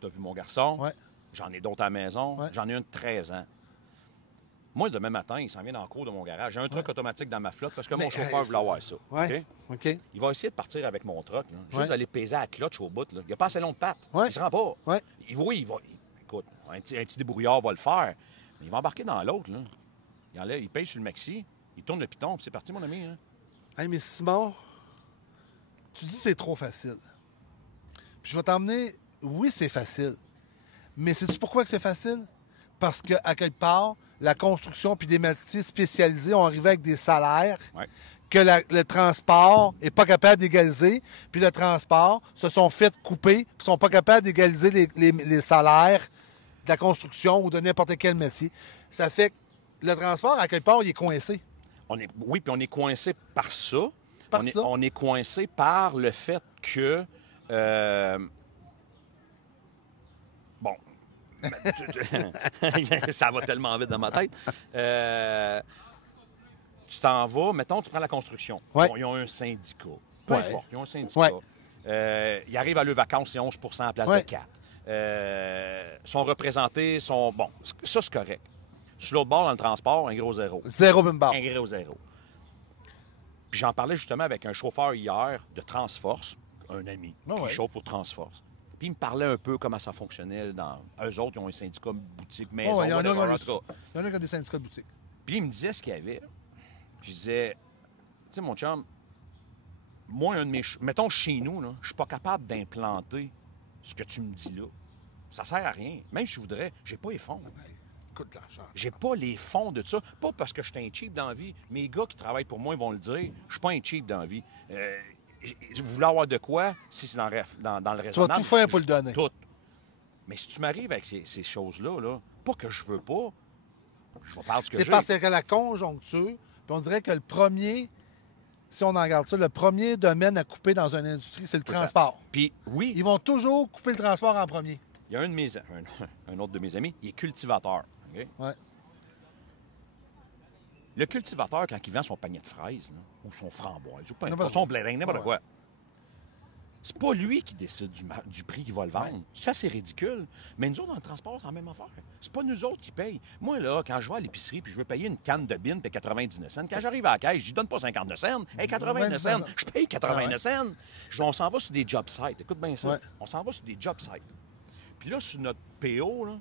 Tu as vu mon garçon. Ouais. J'en ai d'autres à la maison. Ouais. J'en ai un de 13 ans. Moi, demain matin, il s'en vient dans le cours de mon garage. J'ai un truck automatique dans ma flotte parce que mon chauffeur voulait avoir ça. Oui. OK? OK. Il va essayer de partir avec mon truck. Là. Juste Ouais. aller peser à la clutch au bout. Là. Il n'a pas assez long de pattes. Ouais. Il se rend pas. Ouais. Il va. Écoute, un petit débrouillard va le faire. Mais il va embarquer dans l'autre. Là. Il paye sur le maxi. Il tourne le piton. Puis c'est parti, mon ami. Hein. Hey, mais Simon, tu dis que c'est trop facile. Puis je vais t'emmener... Oui, c'est facile. Mais sais-tu pourquoi que c'est facile? Parce qu'à quelque part, la construction puis des métiers spécialisés ont arrivé avec des salaires Ouais. que le transport n'est pas capable d'égaliser. Puis le transport se sont fait couper puis sont pas capables d'égaliser les salaires de la construction ou de n'importe quel métier. Ça fait que le transport, à quelque part, il est coincé. Oui, puis on est coincé par ça. Par on, ça. on est coincé par le fait que... bon. Ça va tellement vite dans ma tête. Tu t'en vas, mettons, tu prends la construction. Ouais. Bon, ils ont un syndicat. Peu Ouais. importe, ils ont un syndicat. Ouais. Ils arrivent à leurs vacances, c'est 11 à la place Ouais. de 4. Sont représentés, sont... Bon, ça, c'est correct. Sur l'autre bord, dans le transport, un gros zéro. Zéro même barre. Un gros zéro. Puis j'en parlais justement avec un chauffeur hier de Transforce, un ami qui chauffe pour Transforce. Puis il me parlait un peu comment ça fonctionnait dans... Eux autres, ils ont un syndicat boutique, maison, Il y en a whatever, en qui tout cas. ont des syndicats de boutique. Puis il me disait ce qu'il y avait. Je disais, tu sais, mon chum, moi, mettons chez nous, là, je suis pas capable d'implanter ce que tu me dis là. Ça sert à rien. Même si je voudrais, j'ai pas les fonds. Coûte de l'argent. J'ai pas les fonds de ça. Pas parce que je suis un cheap dans la vie. Mes gars qui travaillent pour moi, ils vont le dire. Je suis pas un cheap dans la vie. Je voulais avoir de quoi, si c'est dans le raisonnable. Tu vas tout faire pour le donner. Tout. Mais si tu m'arrives avec ces choses-là, là, pas que je veux pas, je vais parler de ce que j'ai. C'est parce que la conjoncture, puis on dirait que le premier, si on en regarde ça, le premier domaine à couper dans une industrie, c'est le transport. Puis oui, Ils vont toujours couper le transport en premier. il y a un autre de mes amis, il est cultivateur. OK? Ouais. Le cultivateur, quand il vend son panier de fraises, là, ou son framboise, ou peu N'importe importe, son blé, n'importe Ouais. quoi, c'est pas lui qui décide du prix qu'il va le vendre. Ouais. Ça, c'est ridicule. Mais nous autres, dans le transport, c'est la même affaire. C'est pas nous autres qui payent. Moi, là, quand je vais à l'épicerie puis je veux payer une canne de bine puis 99 cents, quand j'arrive à la caisse, je donne pas 59 cents. Hey, 89 cents, je paye 89 cents. On s'en va sur des job sites. Écoute bien ça. Ouais. On s'en va sur des job sites. Puis là, sur notre PO, là,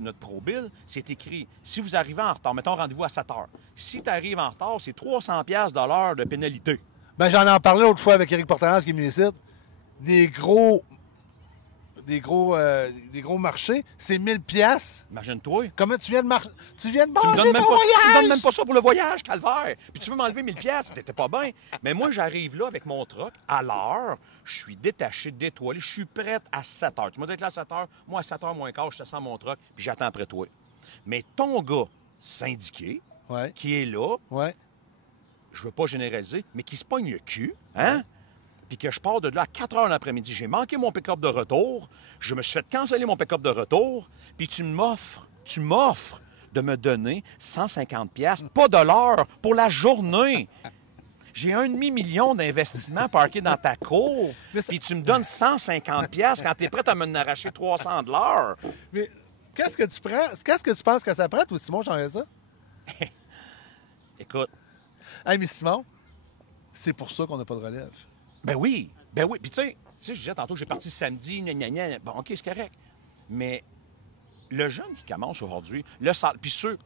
notre ProBill, c'est écrit, si vous arrivez en retard, mettons rendez-vous à 7 heures. Si tu arrives en retard, c'est 300$ de l'heure de pénalité. Ben, j'en ai parlé l'autre fois avec Éric Portanas qui est venu ici. Des gros marchés, c'est 1000 pièces. Imagine-toi. Comment tu viens de marcher? Tu viens de Tu me manger donnes même ton pas, tu me donnes voyage! même pas ça pour le voyage, calvaire. Puis tu veux m'enlever 1000 pièces, t'étais pas bien. Mais moi, j'arrive là avec mon truck, à l'heure, je suis détaché, détoilé, je suis prête à 7 heures. Tu m'as dit que là, à 7 heures, moi, à 7 heures moins quart, je te sens mon truck, puis j'attends après toi. Mais ton gars syndiqué, Ouais, qui est là, ouais. je veux pas généraliser, mais qui se pogne le cul, hein? Puis que je pars de là à 4 heures l'après-midi. J'ai manqué mon pick-up de retour. Je me suis fait canceller mon pick-up de retour. Puis tu m'offres de me donner 150 pièces, pas de l'heure, pour la journée. J'ai 1,5 million d'investissements parqués dans ta cour. Mais ça- Puis tu me donnes 150 pièces quand tu es prêt à me arracher 300 de l'heure. Mais Qu'est-ce que tu prends? Qu'est-ce que tu penses que ça prend, toi, Simon, changerais ça? Écoute. Hey, mais Simon, c'est pour ça qu'on n'a pas de relève. Ben oui. Puis tu sais, je disais tantôt, j'ai parti samedi, gna. Bon, OK, c'est correct. Mais le jeune qui commence aujourd'hui, puis ceux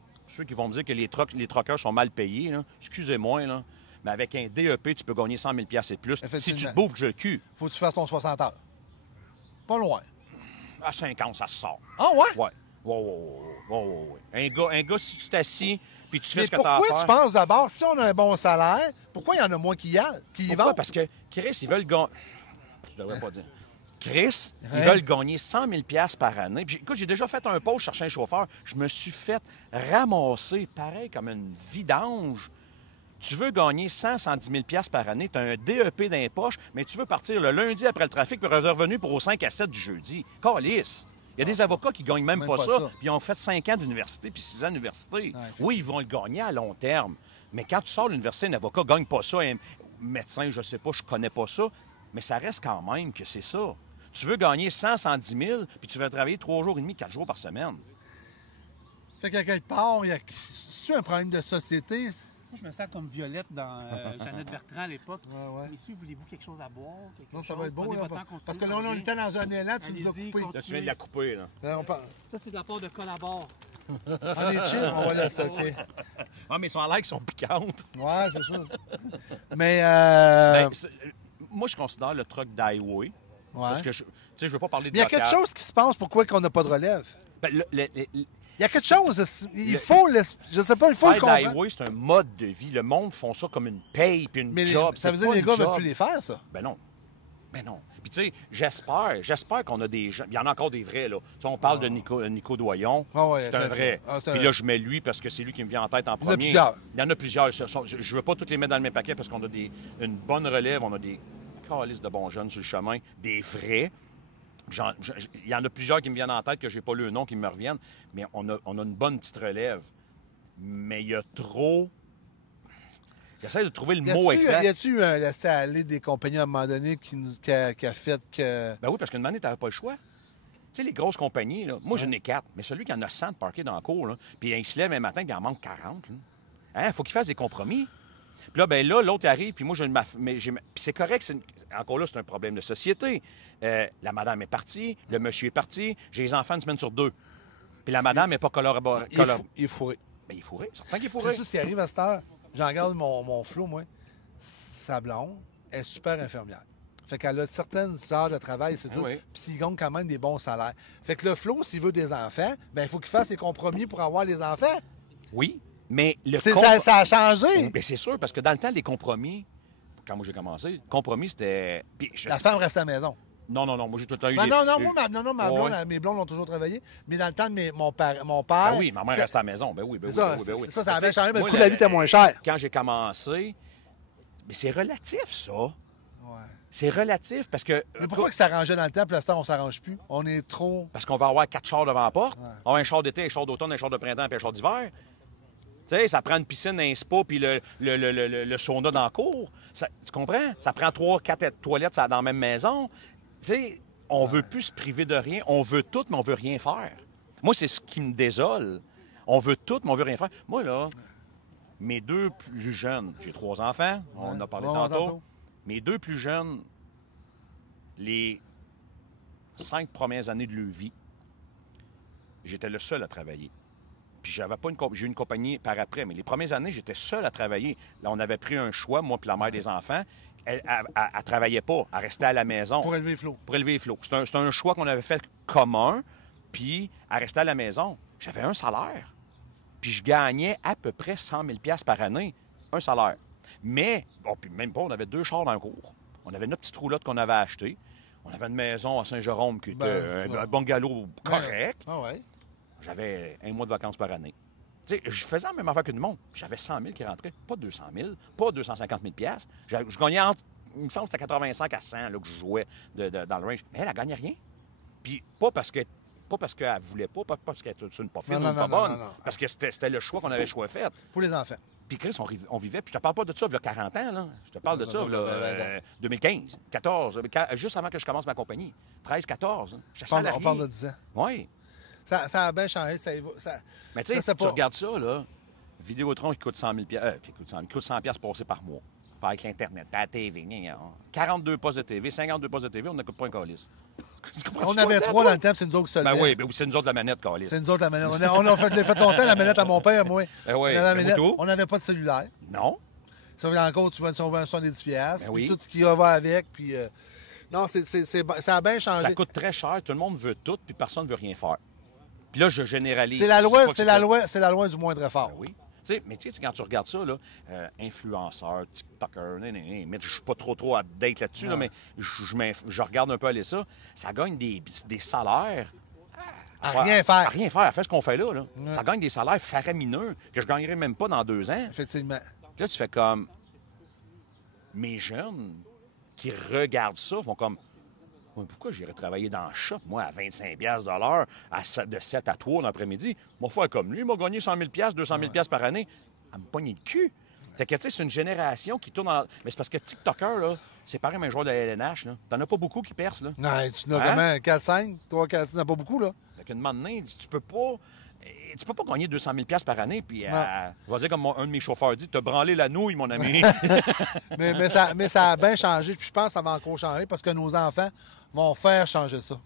qui vont me dire que les troqueurs sont mal payés, là, excusez-moi, là, mais avec un DEP, tu peux gagner 100 000 et plus. Si tu te bouffes le cul. Faut que tu fasses ton 60 heures. Pas loin. À 50, ça se sort. Ah ouais? Ouais. Un gars, si tu t'assis, puis tu fais ce que tu as à pourquoi faire... tu penses d'abord, si on a un bon salaire, pourquoi il y en a moins qui y vont? Pourquoi? Parce que Chris, ils veulent gagner... Je devrais pas dire. Chris, ils veulent gagner 100 000 $ par année. Puis, écoute, j'ai déjà fait un post chercher un chauffeur. Je me suis fait ramasser, pareil, comme une vidange. Tu veux gagner 110 000 $ par année, tu as un DEP dans les poches, mais tu veux partir le lundi après le trafic puis revenu pour aux 5 à 7 du jeudi. Calisse! Il y a des avocats qui gagnent même pas ça, puis ils ont fait 5 ans d'université puis 6 ans d'université. Oui, ils vont le gagner à long terme. Mais quand tu sors de l'université, un avocat ne gagne pas ça. Un médecin, je sais pas, je connais pas ça. Mais ça reste quand même que c'est ça. Tu veux gagner 110 000 puis tu vas travailler 3 jours et demi, 4 jours par semaine. Fait qu'à quelque part, c'est un problème de société. Moi, je me sens comme Violette dans Jeannette Bertrand à l'époque. Ouais. Messieurs, voulez-vous quelque chose à boire? Non, ça va être beau. Là, parce que là, on était dans un élan, tu nous as coupé. Là, tu viens de la couper. Là. Ça, c'est de la part de Collabore. On est chill, on va laisser, OK. Ah, mais ils sont à l'air qu'ils sont piquantes. Ouais, c'est ça. Mais, moi, je considère le truck d'highway. Parce que, je veux pas parler de il y a quelque chose qui se passe pourquoi on n'a pas de relève. Il y a quelque chose. Il faut le comprendre. Highway, c'est un mode de vie. Le monde font ça comme une paye puis une job. Ça veut dire que les gars ne veulent plus les faire, ça? Ben non. Puis tu sais, j'espère qu'on a des gens... Il y en a encore des vrais, là. Tu sais, on parle de Nico Doyon. C'est un vrai. Puis là, je mets lui parce que c'est lui qui me vient en tête en premier. Il y en a plusieurs. Je ne veux pas toutes les mettre dans le même paquet parce qu'on a une bonne relève. On a des calices de bons jeunes sur le chemin. Des vrais. Il y en a plusieurs qui me viennent en tête que j'ai pas le nom, qui me reviennent. Mais on a une bonne petite relève. Mais il y a trop... J'essaie de trouver le mot exact. Y a-tu laissé aller des compagnies à un moment donné qui a fait que... Ben oui, parce qu'une année, tu n'avais pas le choix. Tu sais, les grosses compagnies, là, moi, j'en ai 4, mais celui qui en a 100 de parqués dans le cours, là, puis il se lève un matin, puis il en manque 40. Il faut qu'il fasse des compromis. Puis là, ben là, l'autre arrive, puis moi, puis c'est correct, encore là, c'est un problème de société. La madame est partie, le monsieur est parti, j'ai les enfants une semaine sur 2. Puis la madame n'est pas collaborative. Il est fourré. Ben, il est fourré. Certain qu'il est fourré. C'est tout ce qui arrive à cette heure. J'en regarde mon Flo, moi. Sa blonde est super infirmière. Fait qu'elle a certaines heures de travail, c'est tout. Oui. Puis il gagne quand même des bons salaires. Fait que le Flo, s'il veut des enfants, ben il faut qu'il fasse des compromis pour avoir les enfants. Oui, mais ça a changé. Bien, c'est sûr, parce que dans le temps, les compromis, quand moi j'ai commencé, le compromis, c'était... La femme reste à la maison. Non, moi j'ai tout le temps eu ma blonde, mes blondes ont toujours travaillé. Mais dans le temps de mon père... Ben oui, ma mère reste à la maison. Ben oui. Ça a bien changé, mais le coût de la vie était moins cher. Quand j'ai commencé... Mais c'est relatif, ça. Ouais. C'est relatif, parce que... Mais pourquoi que ça s'arrangeait dans le temps, puis l'instant, on s'arrange plus? On est trop... Parce qu'on va avoir 4 chars devant la porte. On va un char d'été, un char d'automne, un char de printemps, puis un char d'hiver. Tu sais, ça prend une piscine, un spa, puis le sauna dans la cour. Tu comprends? Ça prend 3-4 toilettes dans la même maison. Tu sais, on veut plus se priver de rien. On veut tout, mais on veut rien faire. Moi, c'est ce qui me désole. On veut tout, mais on veut rien faire. Moi, là, mes 2 plus jeunes, j'ai 3 enfants, on en a parlé tantôt. Mes 2 plus jeunes, les 5 premières années de leur vie, j'étais le seul à travailler. Puis j'avais pas j'ai eu une compagnie par après, mais les premières années, j'étais seul à travailler. Là, on avait pris un choix, moi puis la mère des enfants. Elle travaillait pas, elle restait à la maison. Pour élever Flo. Pour élever Flo. C'est un choix qu'on avait fait commun, puis elle restait à la maison. J'avais un salaire. Puis je gagnais à peu près 100 000 $ par année. Un salaire. Mais, bon, puis même pas, on avait 2 chars dans le cours. On avait notre petite roulotte qu'on avait achetée. On avait une maison à Saint-Jérôme qui était un bungalow correct. Ah ouais. J'avais 1 mois de vacances par année. Tu sais, je faisais la même affaire que tout le monde. J'avais 100 000 qui rentraient, pas 200 000, pas 250 000 $. Je gagnais il me semble que c'était 85 à 100 là, que je jouais dans le range. Mais elle gagnait rien. Puis pas parce qu'elle voulait pas parce qu'elle était une pas fine ou pas bonne. Non. Parce que c'était le choix qu'on avait fait. Pour les enfants. Puis Chris, on vivait. Puis je te parle pas de ça il y a 40 ans, là. Je te parle de ça, 2015, 14, juste avant que je commence ma compagnie. 13, 14. On parle de 10 ans. Oui. Ça a bien changé. Mais tu sais, tu pas. regardes ça, là, Vidéotron qui coûte 100 000 qui coûte 100 piastres passés par mois. Pas avec l'Internet, pas la TV. 42 postes de TV, 52 postes de TV, on n'écoute pas un calice. On avait 3 dans le temps, c'est nous autres qui se le Ben faisaient. oui, c'est nous autres la manette, calice. C'est nous autres la manette. On a fait longtemps la manette à mon père, moi. Ben oui, on n'avait pas de cellulaire. Non. Ça veut encore, tu vas 70 piastres, Ben puis oui. tout ce qui va avec, puis... non, ça a bien changé. Ça coûte très cher, tout le monde veut tout, puis personne ne veut rien faire. Puis là, je généralise. C'est la loi du moindre effort. Ben oui. Mais tu sais, quand tu regardes ça, là, influenceurs, TikTokers, mais je suis pas trop update là-dessus, là, mais je regarde un peu aller ça. Ça gagne des salaires. À rien faire. À rien faire, à faire ce qu'on fait là. Ça gagne des salaires faramineux que je gagnerais même pas dans 2 ans. Effectivement. Puis là, tu fais comme... Mes jeunes qui regardent ça font comme... Pourquoi j'irais travailler dans le shop, moi, à 25$ de l'heure, de 7 à 3 l'après-midi? Moi, faire comme lui, il m'a gagné 100 000 200 000 par année. Elle me pogne le cul. Fait que, tu sais, c'est une génération qui tourne en... Mais c'est parce que TikToker, là, c'est pareil, un joueur de la LNH, là. T'en as pas beaucoup qui percent, là. Non, tu n'as comment? 4-5? 3-4, tu n'as pas beaucoup, là. Fait qu'une moment donné, tu peux pas gagner 200 000 par année, puis on va dire comme un de mes chauffeurs dit, t'as branlé la nouille, mon ami. mais ça a bien changé, puis je pense que ça va encore changer parce que nos enfants vont faire changer ça.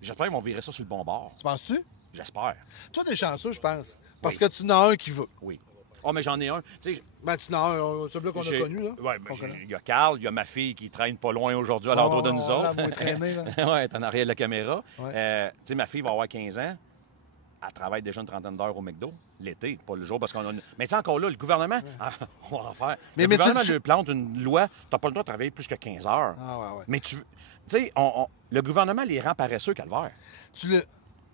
J'espère qu'ils vont virer ça sur le bon bord. Tu penses-tu? J'espère. Toi, t'es chanceux, je pense. Parce Oui. que tu en as un qui veut. Oui. Oh, mais j'en ai un. Tu sais, Ben, tu en as un, celui-là qu'on a connu, là. Oui, il y a Carl, il y a ma fille qui traîne pas loin aujourd'hui à l'endroit de nous autres. Elle va traîner, là. Oui, elle est en arrière de la caméra. Ouais. Tu sais, ma fille va avoir 15 ans. Elle travaille déjà une trentaine d'heures au McDo, l'été, pas le jour, parce qu'on a... Mais tu sais, encore là, le gouvernement, on va en faire. Le gouvernement lui plante une loi, t'as pas le droit de travailler plus que 15 heures. Ah, ouais. Mais tu sais, le gouvernement les rend paresseux, calvaire.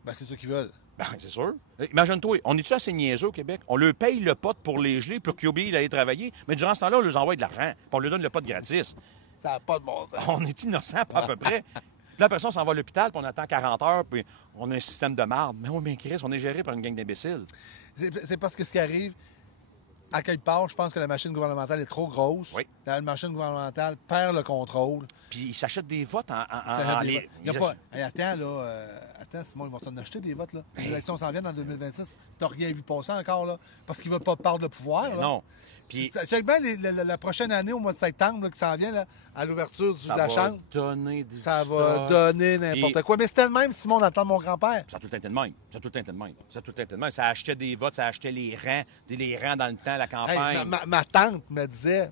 Ben, c'est ceux qui veulent. Ben, c'est sûr. Imagine-toi, on est-tu assez niaiseux au Québec? On leur paye le pot pour les geler, pour qu'ils oublient d'aller travailler, mais durant ce temps-là, on leur envoie de l'argent, puis on leur donne le pot gratis. Ça n'a pas de bon sens. On est innocents, pas à peu près. Puis là, après ça, on s'en va à l'hôpital, puis on attend 40 heures, puis on a un système de marde. Mais oui, mais Chris, on est géré par une gang d'imbéciles. C'est parce que ce qui arrive, à quelque part, je pense que la machine gouvernementale est trop grosse. Oui. La machine gouvernementale perd le contrôle. Puis ils s'achètent des votes en Il y a pas... Hey, attends, là. Attends, Simon, ils vont s'en acheter des votes, là. L'élection s'en vient en 2026. T'as rien vu passer encore, là. Parce qu'ils veulent pas perdre le pouvoir, là. Non. Puis check bien la prochaine année, au mois de septembre, là, qui s'en vient, là, à l'ouverture de la Chambre. Ça va donner n'importe quoi. Mais c'était le même, Simon, dans le temps de mon grand-père. Ça a tout le temps été de même. Ça achetait des votes, ça achetait les rangs dans le temps, la campagne. Hey, ma tante me disait,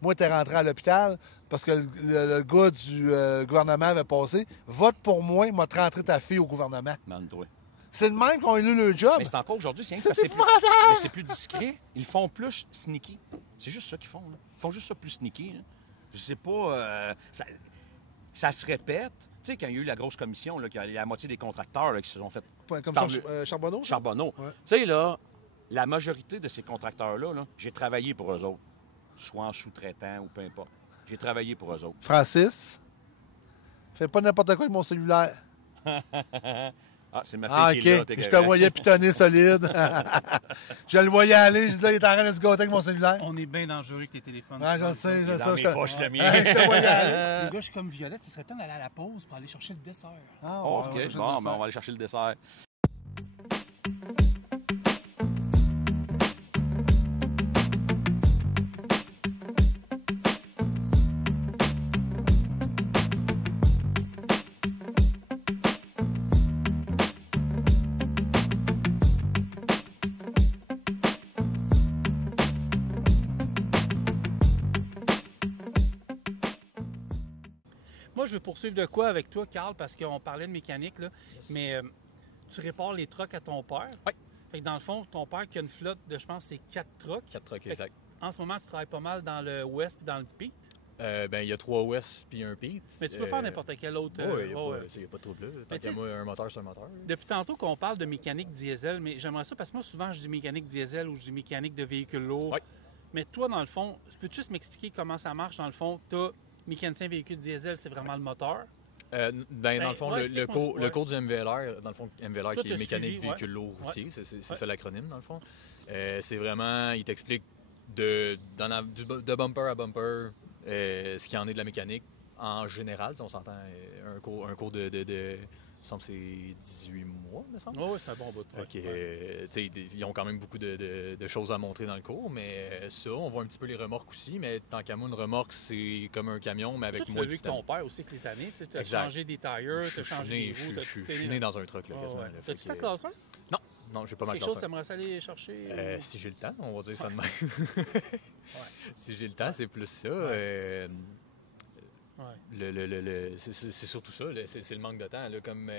moi, t'es rentré à l'hôpital parce que le gars du gouvernement avait passé. Vote pour moi, m'a rentré ta fille au gouvernement. Mande-toi. C'est le même qu'on a eu le job. Mais c'est encore aujourd'hui, c'est plus discret. Ils font plus sneaky. C'est juste ça qu'ils font. Là. Ils font juste ça plus sneaky. Là. Je sais pas... ça se répète. Tu sais, quand il y a eu la grosse commission, là, qu'il y a la moitié des contracteurs là, qui se sont fait... Comme ça, Charbonneau? Charbonneau. Ouais. Tu sais, là, la majorité de ces contracteurs-là, là, j'ai travaillé pour eux autres. Soit en sous-traitant ou peu importe. J'ai travaillé pour eux autres. Francis, fais pas n'importe quoi avec mon cellulaire. Ah, c'est ma fille qui est là. Je te voyais pitonner solide. Je le voyais aller. Je disais, il est en train de se gâter avec mon cellulaire. On est bien dangereux avec les téléphones. Ouais, je sais. Dans mes poches, le mien. Je te voyais aller. Les gars, je suis comme Violette, ce serait temps d'aller à la pause pour aller chercher le dessert. Ah, OK, bon, ben, on va aller chercher le dessert. Moi, je veux poursuivre de quoi avec toi, Carl, parce qu'on parlait de mécanique, là, mais tu répares les trucks à ton père. Oui. Fait que dans le fond, ton père qui a une flotte de, je pense, c'est 4 trucks. 4 trucks, Fait exact. En ce moment, tu travailles pas mal dans le West et dans le Pete. Ben, il y a 3 West puis un Pete. Mais tu peux faire n'importe quel autre. Oui, il n'y a pas de trouble. Tant qu'à moi, un moteur, c'est un moteur. Depuis tantôt qu'on parle de mécanique diesel, mais j'aimerais ça, parce que moi, souvent, je dis mécanique diesel ou je dis mécanique de véhicules lourds. Oui. Mais toi, dans le fond, peux-tu juste m'expliquer comment ça marche? Dans le fond, tu as mécanicien véhicule diesel, c'est vraiment le moteur. Dans le fond, le cours du MVLR, dans le fond, MVLR Toi, qui est mécanique suivi, véhicule lourd routier, c'est Ouais. ça l'acronyme, dans le fond. C'est vraiment, il t'explique de bumper à bumper ce qu'il en est de la mécanique en général. On s'entend un cours de me semble que c'est 18 mois, me semble. Oui, c'est un bon bout. Ils ont quand même beaucoup de choses à montrer dans le cours, mais ça, on voit un petit peu les remorques aussi, mais tant qu'à moi, une remorque, c'est comme un camion, mais avec toi, moins de tu as vu que ton père aussi, avec les années, tu as changé des tires, tu as changé des roues. Je suis né dans un truck, là, quasiment. T'as-tu ta classe 1? Non, j'ai pas ma classe 1. C'est quelque chose que tu aimerais aller chercher? Si j'ai le temps, on va dire ça de même. Si j'ai le temps, c'est plus ça. C'est surtout ça, c'est le manque de temps. Là, comme,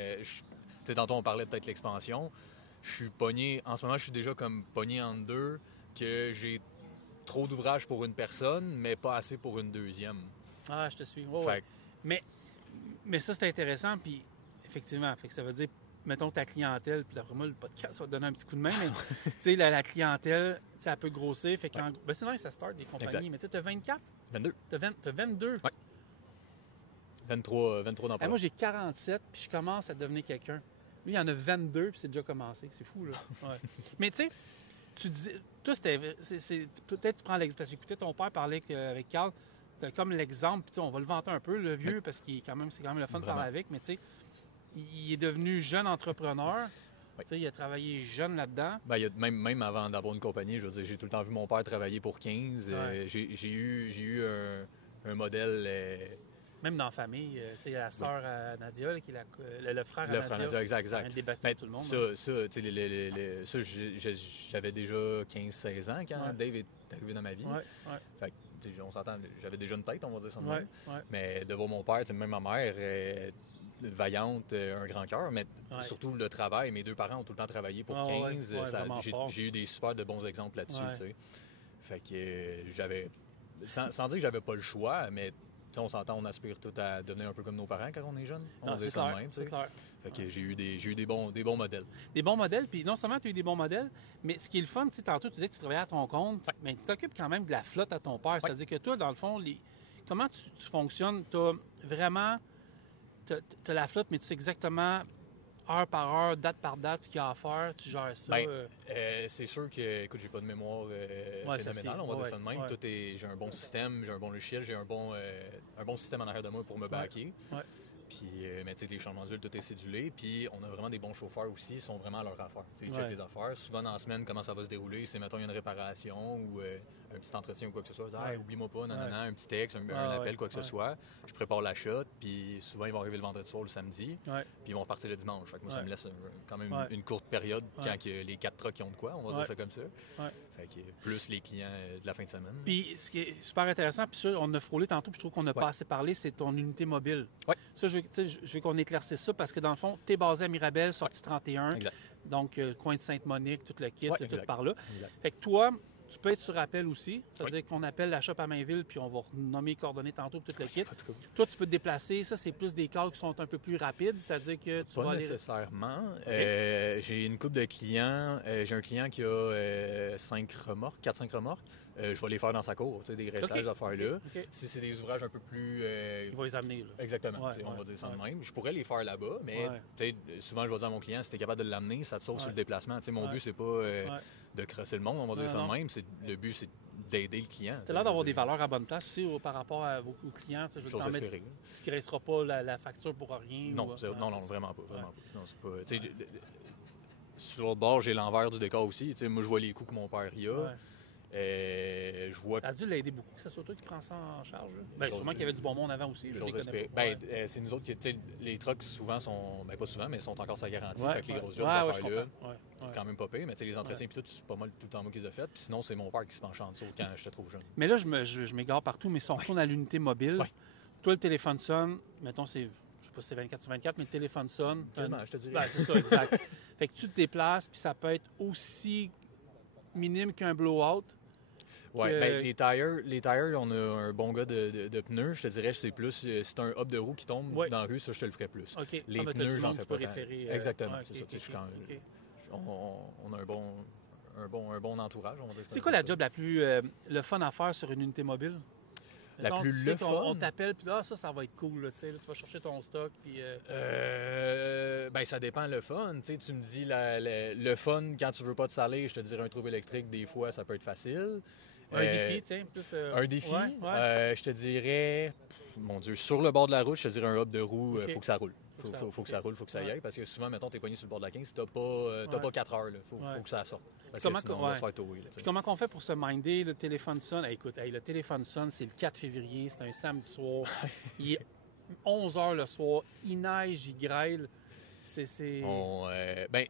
tantôt, on parlait peut-être de l'expansion. Je suis pogné, en ce moment, je suis déjà comme pogné en deux, que j'ai trop d'ouvrages pour une personne, mais pas assez pour une deuxième. Ah, je te suis. Mais ça, c'est intéressant, puis effectivement, fait que ça veut dire, mettons ta clientèle, puis d'après moi, le podcast va te donner un petit coup de main, mais tu sais, la clientèle, ça peut grossir, fait que c'est vrai que ça start des compagnies, exact. Mais tu sais, t'as 24? 22. T'as 22? Oui. 23 d'emplois. Moi, j'ai 47, puis je commence à devenir quelqu'un. Lui, il y en a 22, puis c'est déjà commencé. C'est fou, là. Ouais. Mais tu sais, tu dis... Toi, peut-être tu prends l'exemple. J'écoutais ton père parler avec Carl. T'as comme l'exemple, puis on va le vanter un peu, le vieux, parce qu'il c'est quand même le fun de parler avec, mais tu sais, il est devenu jeune entrepreneur. Oui. Il a travaillé jeune là-dedans. Même avant d'avoir une compagnie, je veux dire, j'ai tout le temps vu mon père travailler pour 15. Ouais. J'ai eu un modèle... Même dans la famille, la sœur Nadia, là, qui est le frère Nadia. Le frère Nadia, exact. Il débattit tout le monde. Ça, j'avais déjà 15-16 ans quand Dave est arrivé dans ma vie. Fait que, on s'entend, j'avais déjà une tête, on va dire ça de même. Mais de voir mon père, même ma mère... vaillante, un grand cœur, mais surtout le travail. Mes deux parents ont tout le temps travaillé pour 15. J'ai eu des super de bons exemples là-dessus. Fait que j'avais... Sans dire que j'avais pas le choix, mais on s'entend, on aspire tous à devenir un peu comme nos parents quand on est jeune. On dit ça de même. C'est clair. Fait que j'ai eu des bons modèles. Des bons modèles, puis non seulement tu as eu des bons modèles, mais ce qui est le fun, tantôt tu disais que tu travaillais à ton compte, mais tu t'occupes quand même de la flotte à ton père. C'est-à-dire que toi, dans le fond, comment tu fonctionnes? Tu as vraiment... Tu as la flotte, mais tu sais exactement heure par heure, date par date, ce qu'il y a à faire, tu gères ça. C'est sûr que, écoute, j'ai pas de mémoire phénoménale, on va dire ça de même. J'ai un bon système, j'ai un bon logiciel, j'ai un bon système en arrière de moi pour me backer. Puis, mais tu sais, les changements d'huile, tout est cédulé. Puis, on a vraiment des bons chauffeurs aussi, ils sont vraiment à leur affaire. Ils checkent les affaires. Souvent, dans la semaine, comment ça va se dérouler, c'est, mettons, il y a une réparation ou un petit entretien ou quoi que ce soit. Oublie-moi pas, un petit texte, un appel, quoi que ce soit. Je prépare la shot, puis souvent, ils vont arriver le vendredi soir, le samedi. Puis, ils vont partir le dimanche. Fait que moi, ça me laisse quand même une courte période quand les 4 trucks ont de quoi, on va dire ça comme ça. Fait que plus les clients de la fin de semaine. Puis, ce qui est super intéressant, puis ça, on a frôlé tantôt, puis je trouve qu'on n'a pas assez parlé, c'est ton unité mobile. Ça, je veux qu'on éclaircisse ça parce que dans le fond, tu es basé à Mirabel, sortie 31. Exact. Donc, coin de Sainte-Monique, tout le kit, c'est tout par là. Exact. Fait que toi, tu peux être sur appel aussi. C'est-à-dire qu'on appelle la shop à Mainville, puis on va nommer les coordonnées tantôt, tout le kit. Toi, tu peux te déplacer. Ça, c'est plus des calls qui sont un peu plus rapides. C'est-à-dire que tu vas aller... Pas nécessairement. J'ai une couple de clients. J'ai un client qui a 4-5 remorques. Je vais les faire dans sa cour, des restages à faire là. Si c'est des ouvrages un peu plus... Il va les amener, là. Exactement, on va dire ça de même. Je pourrais les faire là-bas, mais souvent, je vais dire à mon client, si tu es capable de l'amener, ça te sauve sur le déplacement. Mon but, c'est pas de crosser le monde, on va dire ça de même. Le but, c'est d'aider le client. Tu as l'air d'avoir des valeurs à bonne place aussi par rapport à vos clients. Tu ne créeras pas la facture pour rien? Non, non, vraiment pas. Sur le bord, j'ai l'envers du décor aussi. Moi, je vois les coûts que mon père y a. Je vois... Tu as dû l'aider beaucoup, que ce soit toi qui prends ça en charge. Sûrement qu'il y avait du bon monde avant aussi. C'est nous autres qui... Les trucks, souvent, sont... pas souvent, mais sont encore sa garantie. Fait que les grosses jobs, affaires-là, quand même pas payé. Mais les entretiens, puis tout, c'est pas mal tout le temps moi qui les ai fait. Puis sinon, c'est mon père qui se penche en dessous quand j'étais trop jeune. Mais là, je m'égare partout, mais si on retourne à l'unité mobile, toi, le téléphone sonne, mettons, c'est... Je sais pas si c'est 24 sur 24, mais le téléphone sonne. Je te dirais. C'est ça, exact. Fait que tu te déplaces, puis ça peut être aussi minime qu'un blowout. Oui, les tires, on a un bon gars de pneus. Je te dirais que c'est plus, si tu as un hub de roue qui tombe dans la rue, ça, je te le ferais plus. Les pneus, j'en fais pas tant. Exactement, c'est ça. On a un bon entourage. C'est quoi la job la plus le fun à faire sur une unité mobile? On t'appelle, puis là, ça va être cool. Là, tu vas chercher ton stock. Puis, ça dépend le fun. Tu me dis le fun, quand tu veux pas te saler, je te dirais un trouble électrique, des fois, ça peut être facile. Un défi, tu sais. Un défi, je te dirais, mon Dieu, sur le bord de la route, je te dirais un hub de roue, il faut que ça roule. faut que ça roule, faut que ça y aille. Parce que souvent, mettons, t'es pogné sur le bord de la 15, t'as pas 4 heures. Il faut que ça sorte. Parce que sinon, on va se faire tower. Puis comment on fait pour se minder? Le téléphone sonne. Écoute, le téléphone sonne, c'est le 4 février, c'est un samedi soir. Il est 11 h le soir, il neige, il grêle.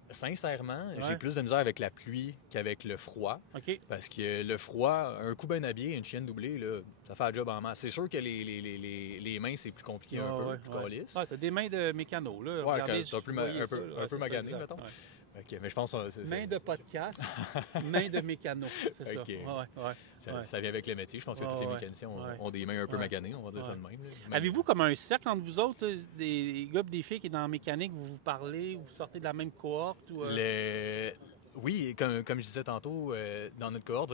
Sincèrement, j'ai plus de misère avec la pluie qu'avec le froid. OK. Parce que le froid, un coup bien habillé, une chienne doublée, là, ça fait un job en masse. C'est sûr que les mains, c'est plus compliqué plus calice. T'as des mains de mécano, là. Ouais, regardez, c'est un peu magané, mettons. OK, mais je pense que c'est main de podcast, main de mécano, c'est okay. ça. Ça vient avec le métier. Je pense que tous les mécaniciens ont des mains un peu maganées, on va dire ça de même. Avez-vous comme un cercle entre vous autres, des gars et des filles qui sont dans la mécanique, vous parlez, vous sortez de la même cohorte? Ou, Oui, comme je disais tantôt, dans notre cohorte,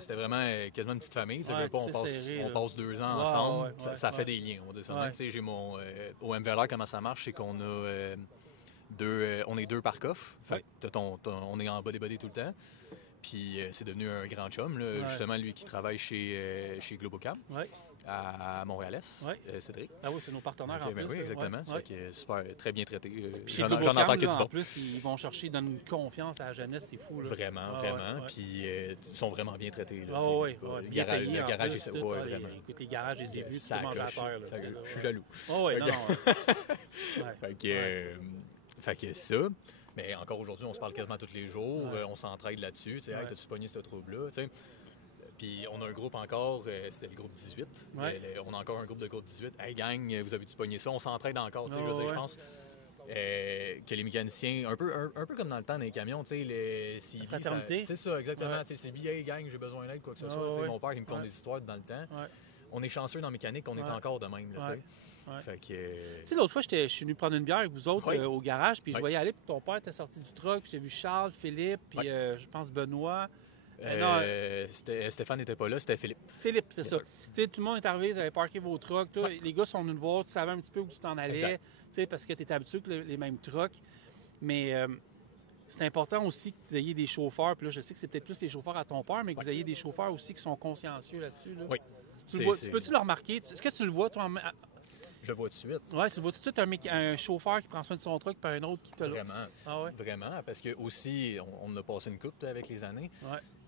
c'était vraiment quasiment une petite famille. On passe 2 ans ensemble. Ça fait des liens, on va dire ça de même. J'ai au MVLR, comment ça marche, c'est qu'on a... on est 2 par coffre. Fait on est en body tout le temps. Puis c'est devenu un grand chum, là, justement, lui qui travaille chez Globocam à Montréal-Est, Cédric. Ah oui, c'est nos partenaires en plus. Oui, exactement. C'est super, très bien traité. J'en entends que du bon. En plus, ils vont chercher, donnent une confiance à la jeunesse, c'est fou. Là. Vraiment. Puis ils sont vraiment bien traités. Là, le garage, c'est vraiment. Écoute, les garages, les élus, tout mange à terre. Je suis jaloux. Fait que ça... Mais encore aujourd'hui, on se parle quasiment tous les jours. On s'entraide là-dessus. Hey, t'as-tu pogné ce trouble-là? Puis on a un groupe encore, c'était le groupe 18. On a encore un groupe de groupe 18. Hey gang, vous avez-tu pogné ça? On s'entraide encore. Je pense que les mécaniciens, un peu comme dans le temps des camions, les CB, fraternité. C'est ça, exactement. CB, hey gang, j'ai besoin d'aide, quoi que ce soit. Mon père, il me conte des histoires dans le temps. On est chanceux dans la mécanique, on est encore de même. Fait que... Tu sais, l'autre fois, je suis venu prendre une bière avec vous autres au garage, puis je voyais aller, puis ton père était sorti du truck, puis j'ai vu Charles, Philippe, puis je pense Benoît. Stéphane n'était pas là, c'était Philippe. Philippe, c'est ça. Tu sais, tout le monde est arrivé, ils avaient parké vos trucks. Les gars sont venus te voir, tu savais un petit peu où tu t'en allais, parce que tu étais habitué avec les mêmes trucks. Mais c'est important aussi que vous ayez des chauffeurs, puis là, je sais que c'est peut-être plus les chauffeurs à ton père, mais que vous ayez des chauffeurs aussi qui sont consciencieux là-dessus. Là. Oui. Tu peux-tu le remarquer? Est-ce que tu le vois, toi, Je le vois tout de suite. Oui, tu vois tout de suite un chauffeur qui prend soin de son truck puis un autre qui te l'a. Vraiment. Vraiment, parce que aussi, on a passé une coupe avec les années.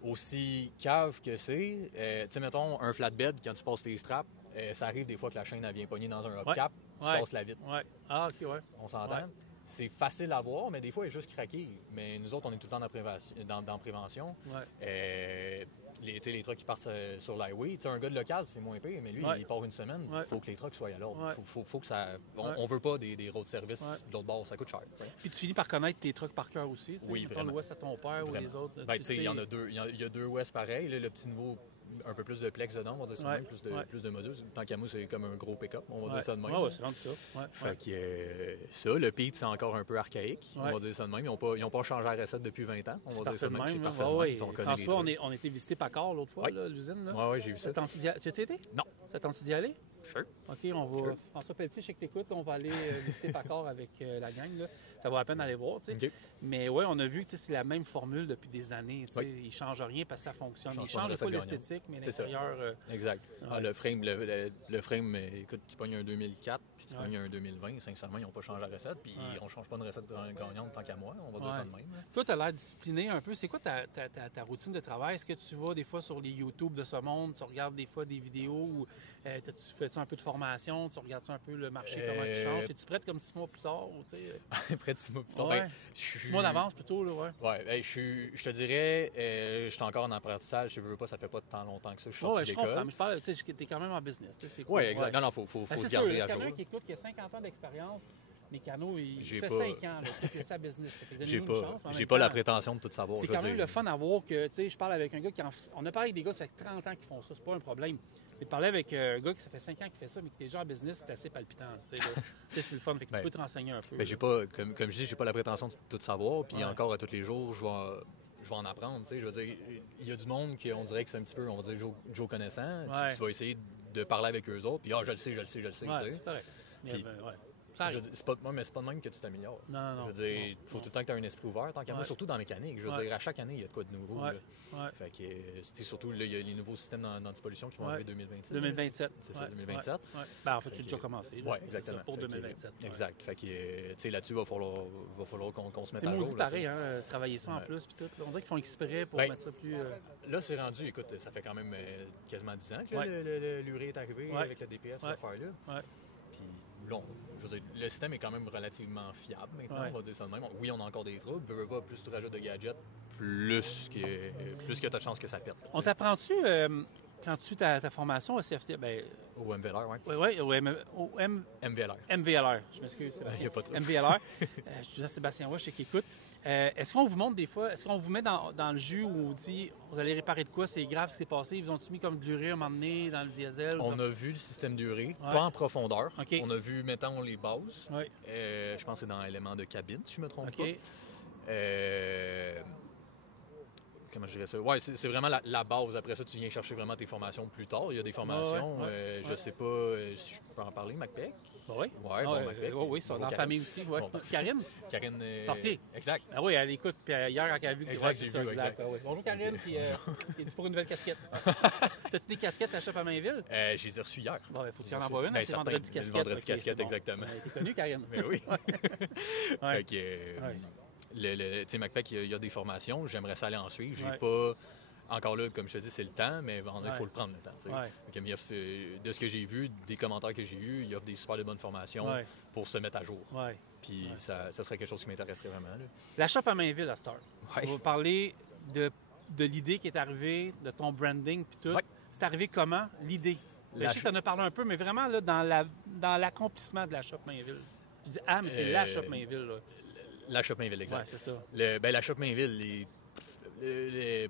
Aussi cave que c'est, tu sais, mettons, un flatbed, quand tu passes tes straps, ça arrive des fois que la chaîne elle vient pogner dans un hubcap, tu passes la vitre. Ah, OK, On s'entend? C'est facile à voir, mais des fois, il est juste craqué. Mais nous autres, on est tout le temps dans prévention. Les trucks qui partent sur l'highway, un gars de local, c'est moins pire, mais lui, il part une semaine, il faut que les trucks soient à l'ordre. Faut que ça... On veut pas des road service de l'autre bord, ça coûte cher. T'sais. Puis tu finis par connaître tes trucks par cœur aussi, oui, le West à ton père ou les autres. Il y en a deux. Il y a 2 West pareils. Là, le petit nouveau, un peu plus de plex dedans, on va dire ça de même, plus de modules. Tant qu'à moi, c'est comme un gros pick-up, on va dire ça de même. C'est rendu ça. Fait que ça, le Pete, c'est encore un peu archaïque, on va dire ça de même. Ils n'ont pas changé la recette depuis 20 ans, on va dire ça de même. C'est parfait de même. François, on était visité Paccard l'autre fois, l'usine. Oui, j'ai vu ça. Tu as été? Non. Ça tente d'y aller? Sure. OK, on va... Sure. François Pelletier, je sais que t'écoutes, on va aller visiter Paccard avec la gang. Là. Ça vaut la peine d'aller voir, tu sais. Okay. Mais oui, on a vu que c'est la même formule depuis des années. Ils ne changent rien parce que ça fonctionne. Ils ne changent pas l'esthétique, mais l'intérieur... Exact. Le frame, écoute, tu pognes un 2004, puis tu pognes un 2020. Sincèrement, ils n'ont pas changé la recette, puis on ne change pas une recette gagnante tant qu'à moi. On va dire ça de même. Toi, tu as l'air discipliné un peu. C'est quoi ta routine de travail? Est-ce que tu vas des fois sur les YouTube de ce monde? Tu regardes des fois des vidéos ou tu fais un peu de formation? Tu regardes un peu le marché, comment il change? Es-tu prête comme 6 mois plus tard? Prête 6 mois plus tard? 6 mois d'avance plutôt, là, je te dirais, je suis encore en apprentissage. Je veux pas, ça fait pas tant longtemps que ça. Je suis sorti de l'école. Je comprends, mais je parle, tu es quand même en business. Oui, exact. Non, faut se garder à jour. Quelqu'un qui écoute, qui a 50 ans d'expérience, Mécano, il fait 5 ans, il a sa business. J'ai pas la prétention de tout savoir. C'est quand même le fun à voir que, tu sais, je parle avec un gars on a parlé avec des gars, ça fait 30 ans qui font ça, c'est pas un problème. Mais de parler avec un gars qui ça fait 5 ans qui fait ça, mais qui est déjà en business, c'est assez palpitant. C'est le fun, fait que tu peux te renseigner un peu. J'ai pas, comme je dis, j'ai pas la prétention de tout savoir, puis encore à tous les jours, je vais en apprendre. Je veux dire, il y a du monde qui, on dirait que c'est un petit peu, on va dire, Joe connaissant. Tu vas essayer de parler avec eux autres, puis je le sais. C'est correct. Je veux dire, c'est pas de même que tu t'améliores. Non. Je veux dire, il faut tout le temps que tu aies un esprit ouvert, tant qu'à moi, surtout dans la mécanique. Je veux dire, à chaque année, il y a de quoi de nouveau. Ouais. Fait que c'était surtout, là, il y a les nouveaux systèmes d'antipollution qui vont arriver 2026. 2027. C'est ça, 2027. Ben, en fait, c'est déjà commencé. Oui, exactement. Ça, pour 2027. Exact. Fait que, tu sais, là-dessus, il va falloir qu'on se mette c'est à jour. C'est pareil, hein, travailler ça en plus. Puis tout. On dirait qu'ils font exprès pour mettre ça plus... Là, c'est rendu, écoute, ça fait quand même quasiment 10 ans que l'urée est arrivé avec le DPF, cette affaire-là. Puis là, je veux dire, le système est quand même relativement fiable maintenant, on va dire ça de même. Oui, on a encore des troubles. Plus tu rajoutes de gadgets, plus qu'il y a de chances que ça pète. On t'apprend-tu, quand tu fais ta formation au CFT, au MVLR, oui. Oui, au MVLR. MVLR, je m'excuse, Sébastien. Il n'y a pas de trouble. MVLR. Je dis à Sébastien Roy, je sais qu'il écoute. Est-ce qu'on vous montre des fois, est-ce qu'on vous met dans le jus où on dit vous allez réparer de quoi, c'est grave ce qui s'est passé, ils vous ont-tu mis comme de l'urée à un moment donné dans le diesel? On a vu le système d'urée, pas en profondeur. On a vu, mettons, les bases. Je pense que c'est dans l'élément de cabine, si je ne me trompe pas. Comment je dirais ça? Oui, c'est vraiment la base. Après ça, tu viens chercher vraiment tes formations plus tard. Il y a des formations, je ne sais pas si je peux en parler, MacPec. Oui, MacPec. Oui, ça va dans la famille aussi. Ouais. Bon, Karine? Karine Fortier. Exact. Ah oui, elle écoute. Puis hier, quand elle a vu que exact, c'est ça, exact. Bonjour Karine, puis es-tu pour une nouvelle casquette? T'as-tu des casquettes à Shop à Mainville? Je les ai reçues hier. Bon, il faut que tu en envoies une, c'est vendredi casquette. Vendredi casquette, exactement. T'es connu, Karine? Mais oui. Fait que, tu sais, MacPec, il y a des formations. J'aimerais ça aller en suivre. J'ai pas... Encore là, comme je te dis, c'est le temps, mais il faut le prendre, le temps. De ce que j'ai vu, des commentaires que j'ai eus, il offre des super de bonnes formations pour se mettre à jour. Puis ça serait quelque chose qui m'intéresserait vraiment. Là. La Shop à Mainville, à cette heure. On va parler de l'idée qui est arrivée, de ton branding, puis tout. C'est arrivé comment, l'idée? Je sais que tu en as parlé un peu, mais vraiment là, dans l'accomplissement de la Shop Mainville. Je dis « mais c'est la Shop Mainville. » Là. La Shop Mainville, exact. C'est ça. La Shop Mainville,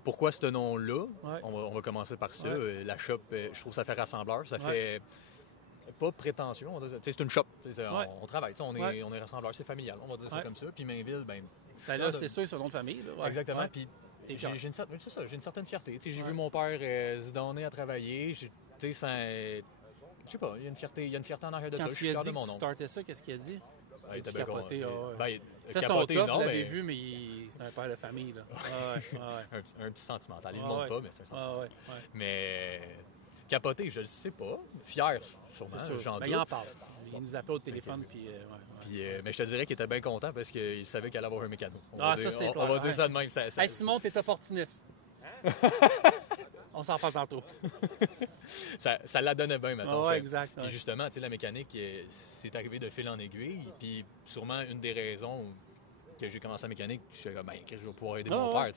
pourquoi ce nom-là? On va commencer par ça. La shop, je trouve que ça fait rassembleur. Ça fait pas prétention. C'est une shop. On travaille. On est rassembleur. C'est familial. On va dire ça comme ça. Puis Mainville, là, c'est sûr, c'est son nom de famille. Là. Exactement. Puis j'ai une certaine fierté. J'ai vu mon père se donner à travailler. Je sais pas, il y a une fierté en arrière de ça. Je suis fier de mon nom. Quand tu startais ça, qu'est-ce qu'il a dit? Il était capoté. C'était son top, vous l'avez vu, mais c'est un père de famille. Là. Un petit sentimental. Il ne le montre pas, mais c'est un sentimental. Mais capoté, je ne le sais pas. Fier, sûrement, j'en doute. Il en parle. Il nous appelle au téléphone. Mais je te dirais qu'il était bien content parce qu'il savait qu'il allait avoir un mécano. On va dire ça de même. Hey, Simon, t'es opportuniste. On s'en parle tantôt. ça la donnait bien, maintenant. Exact. Puis justement, la mécanique, c'est arrivé de fil en aiguille. Puis sûrement, une des raisons que j'ai commencé en mécanique, je suis comme, je vais pouvoir aider mon père.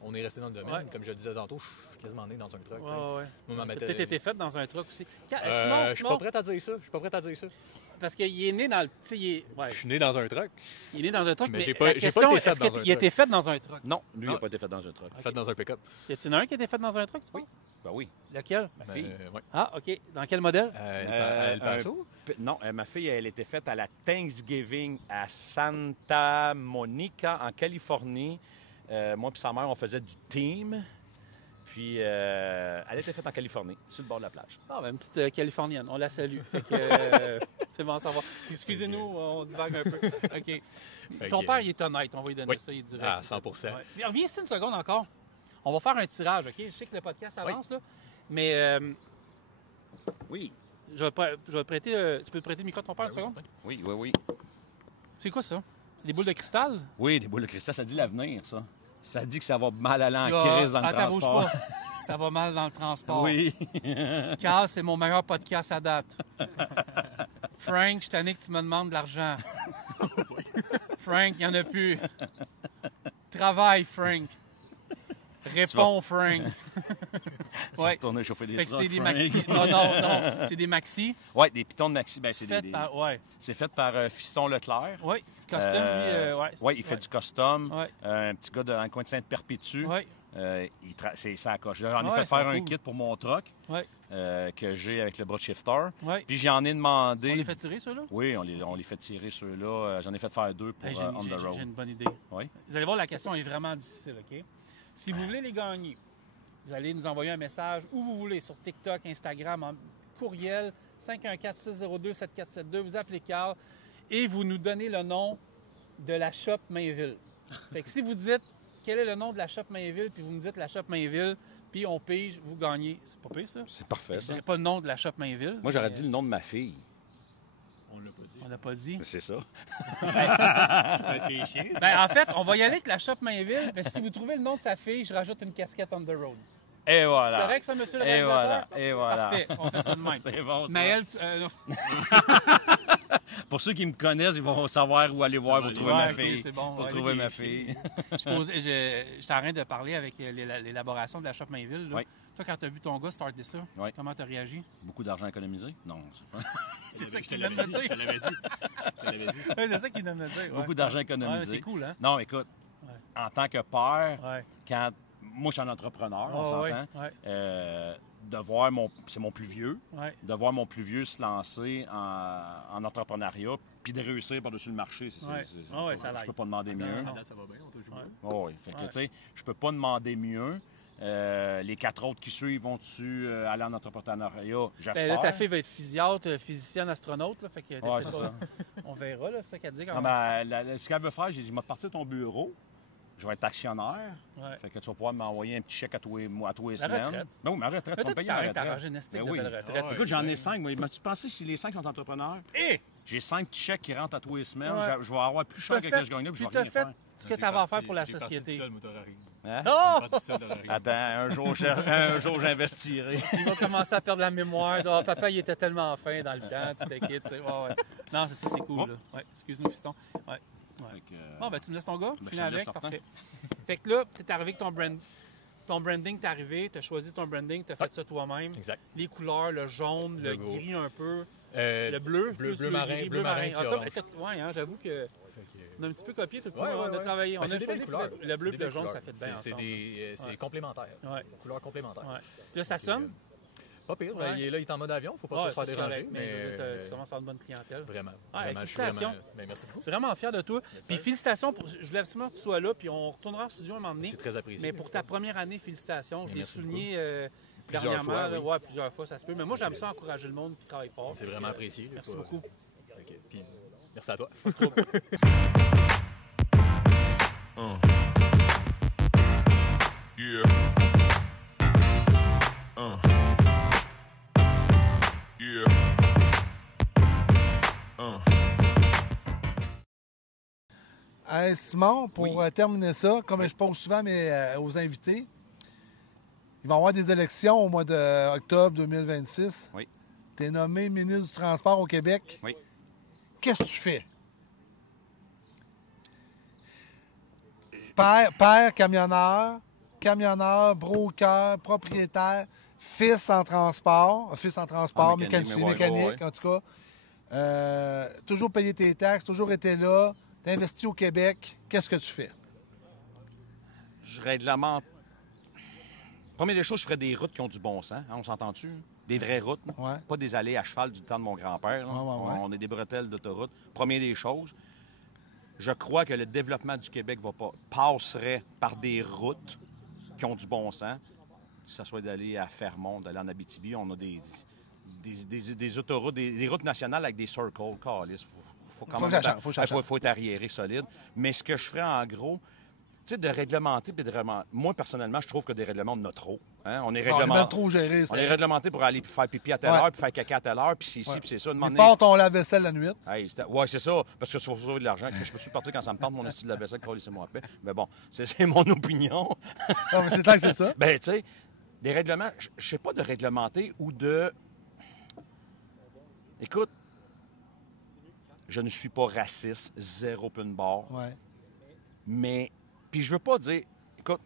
On est resté dans le domaine. Comme je le disais tantôt, je suis quasiment né dans un truck. T'as peut-être été fait dans un truck aussi. Je suis pas prêt à dire ça. Parce qu'il est né dans le... Je suis né dans un truck. Il est né dans un truck, mais j'ai pas été fait dans un truck. Il a été fait dans un truck? Non, lui, il n'a pas été fait dans un truck. Fait dans un pick-up. Y a-t-il un qui a été fait dans un truck, tu penses? Ben oui. Lequel? Ma fille. Ah, OK. Dans quel modèle? El Paso? Non, ma fille, elle était faite à la Thanksgiving à Santa Monica, en Californie. Moi et sa mère, on faisait du team. Puis, elle était faite en Californie, sur le bord de la plage. Ah, une petite Californienne. On la salue. Fait que, c'est bon à savoir. Excusez-nous, on divague un peu. OK. Ton père, il est honnête. On va lui donner ça, il dirait. À 100%. Mais reviens ici une seconde encore. On va faire un tirage, OK? Je sais que le podcast avance, là. Mais... oui. Je vais prêter... tu peux te prêter le micro de ton père une seconde? Oui. C'est quoi ça? C'est des boules de cristal? Oui, des boules de cristal. Ça dit l'avenir, ça. Ça dit que ça va mal aller en crise dans le transport. Bouge pas. Ça va mal dans le transport. Oui. Carl, c'est mon meilleur podcast à date. Frank, je suis tanné que tu me demandes de l'argent. Frank, il n'y en a plus. Travaille, Frank. Réponds, Frank. Tu vas retourner chauffer des trucks, c'est des Frank. maxi. Non. C'est des maxi. Oui, des pitons de maxi. C'est fait par Fiston Leclerc. Oui, custom, lui. Oui, il fait du custom. Ouais. Un petit gars dans le coin de Sainte-Perpétue. Oui. C'est ça à coche. J'en ai fait faire un kit pour mon truck que j'ai avec le bras de shifter. Puis j'en ai demandé... On les fait tirer, ceux-là? Oui, on les fait tirer, ceux-là. J'en ai fait faire 2 pour On the Road. J'ai une bonne idée. Oui. Vous allez voir, la question est vraiment difficile, OK? Si vous voulez les gagner, vous allez nous envoyer un message où vous voulez, sur TikTok, Instagram, en courriel, 514-602-7472. Vous appelez Carl et vous nous donnez le nom de la shop Mainville. Fait que si vous dites quel est le nom de la shop Mainville, puis vous me dites la shop Mainville, puis on pige, vous gagnez. C'est pas pire, ça? C'est parfait, Je ça. dirais pas le nom de la shop Mainville. Moi, j'aurais dit le nom de ma fille. On l'a pas dit. On l'a pas dit. C'est ça. C'est chiant. Ben, en fait, on va y aller avec la shop Mainville, mais si vous trouvez le nom de sa fille, je rajoute une casquette on the road. Et voilà. C'est correct, ça, monsieur le Et réalisateur? voilà. Et voilà. Parfait, on fait ça de même. C'est bon, ça. Maël, Pour ceux qui me connaissent, ils vont savoir où aller voir pour trouver ma ok, fille. c'est bon, Pour ouais, trouver ok, ma fille. J'étais en train de parler avec l'élaboration de la shop Mainville. Là. Oui. Toi, quand tu as vu ton gars starter ça, Oui. comment tu as réagi? Beaucoup d'argent économisé? Non. C'est ça Je te qu'il vient de l'avais me dit. Je te dire. l'avais dit. Je te l'avais dit. Ouais, c'est ça qu'il vient de me dire. Beaucoup ouais. d'argent Ouais, économisé. c'est cool, hein? Non, écoute, en tant que père, Ouais. quand moi, je suis un entrepreneur, on Oh, s'entend. ouais, De voir c'est mon plus vieux, ouais. de voir mon plus vieux se lancer en entrepreneuriat puis de réussir par-dessus le marché, Ouais. Ah ouais, ça je l'aide. peux pas demander mieux. Non. Ça va bien, on touche Ouais. Oh, oui, fait que Ouais. tu sais, je peux pas demander mieux. Les 4 autres qui suivent vont-tu aller en entrepreneuriat? J'espère. Ben, là, ta fille va être physicienne, astronaute. Là, fait que Ouais, c'est ça. On verra, là, c'est ça qu'elle dit quand Non, même. ben, ce qu'elle veut faire, j'ai dit, je vais partir de ton bureau. Je vais être actionnaire. Ouais. Fait que tu vas pouvoir m'envoyer un petit chèque à tous les La semaines. retraite. Ben oui, ma retraite, tu vas me payer ma retraite. T'arranges une estique Ben de oui. belle retraite. Écoute, j'en ai 5. M'as-tu pensé si les 5 sont entrepreneurs? Et J'ai 5 petits chèques qui rentrent à tous les semaines. Ouais. Je vais avoir plus cher que ce que je gagnais, puis je vais tu as rien fait faire. ce que tu avais à faire pour la société. Seul, moteur arrive. Hein? Oh! Attends, un jour j'investirai. Il va commencer à perdre la mémoire. Oh, papa, il était tellement fin dans le temps, tout le kit. Tu sais. Ouais. Non, c'est ça, c'est cool. Bon. Là. Ouais, excuse-nous, fiston. Ouais. Fait que, Bon, ben tu me laisses ton gars, ben, finis je te avec, laisse certain. parfait. Fait que là, t'es arrivé avec ton branding, t'es arrivé, t'as choisi ton branding, t'as fait ça toi-même. Exact. Les couleurs, le jaune, le Logo. gris un peu, Le le bleu, plus bleu marin, gris, bleu marin puis orange. Ouais, hein, j'avoue que on a un petit peu copié tout le Ouais, on a ouais. travaillé. On Ben, a c'est des choisi belles couleurs. le bleu C'est et des le jaune, belles ça fait couleurs. bien C'est ensemble. c'est Ouais. complémentaire. Ouais. Couleurs complémentaires. Ouais. Là, ça sonne. Pas pire. Ouais. Il est en mode avion. Faut pas Ouais, trop se faire c'est déranger. correct, mais je veux dire, tu commences à avoir une bonne clientèle. Vraiment. Ouais, Vraiment, je suis félicitations. vraiment- ben, merci beaucoup. Vraiment fier de toi. Merci. Puis félicitations, je voulais absolument que tu sois là, puis on retournera en studio un moment donné. C'est très apprécié. Mais pour ta première année, félicitations. Je l'ai Merci souligné Plusieurs dernièrement. fois, là. oui. Ouais, plusieurs fois, ça se peut. Mais moi, j'aime ça encourager le monde qui travaille fort. C'est vraiment apprécié. Merci Pas- beaucoup. Ok, puis merci à toi. Yeah. Yeah. Hey, Simon, pour terminer ça, comme je pose souvent aux invités, il va y avoir des élections au mois d'octobre 2026. Oui. Tu es nommé ministre du Transport au Québec. Oui. Qu'est-ce que tu fais? Père camionneur, broker, propriétaire, fils en transport, mécanique, en tout cas. Toujours payé tes taxes, toujours été là, t'as investi au Québec. Qu'est-ce que tu fais? Je réglemente. Première des choses, je ferais des routes qui ont du bon sens. Hein, on s'entend-tu? Des vraies routes. Ouais. Pas des allées à cheval du temps de mon grand-père. là. Ouais. On est des bretelles d'autoroute. Première des choses, je crois que le développement du Québec passerait par des routes qui ont du bon sens. Que ce soit d'aller à Fermont, d'aller en Abitibi, on a des autoroutes, des routes nationales avec des circles. Faut quand Faut même que ça change, faut être arriéré solide. Mais ce que je ferais en gros, tu sais, de réglementer puis de réglementer. Moi, personnellement, je trouve que des règlements, on en a trop. Hein? On est On est réglementé. même trop géré. On est réglementé pour aller faire pipi à telle Ouais. heure, puis faire caca à telle heure, puis c'est ici, Ouais. puis c'est ça. Il part ton lave-vaisselle la nuit. Hey, ouais, c'est ça, parce que faut sauver de l'argent. Je me suis parti quand ça me tente, mon style de la vaisselle, laissez-moi en paix. Mais bon, c'est mon opinion. Non, mais c'est clair que c'est ça. Ben, tu sais, des règlements, je sais pas de réglementer ou de. Écoute, je ne suis pas raciste, zéro pin bar. Ouais. Mais, puis je veux pas dire, écoute,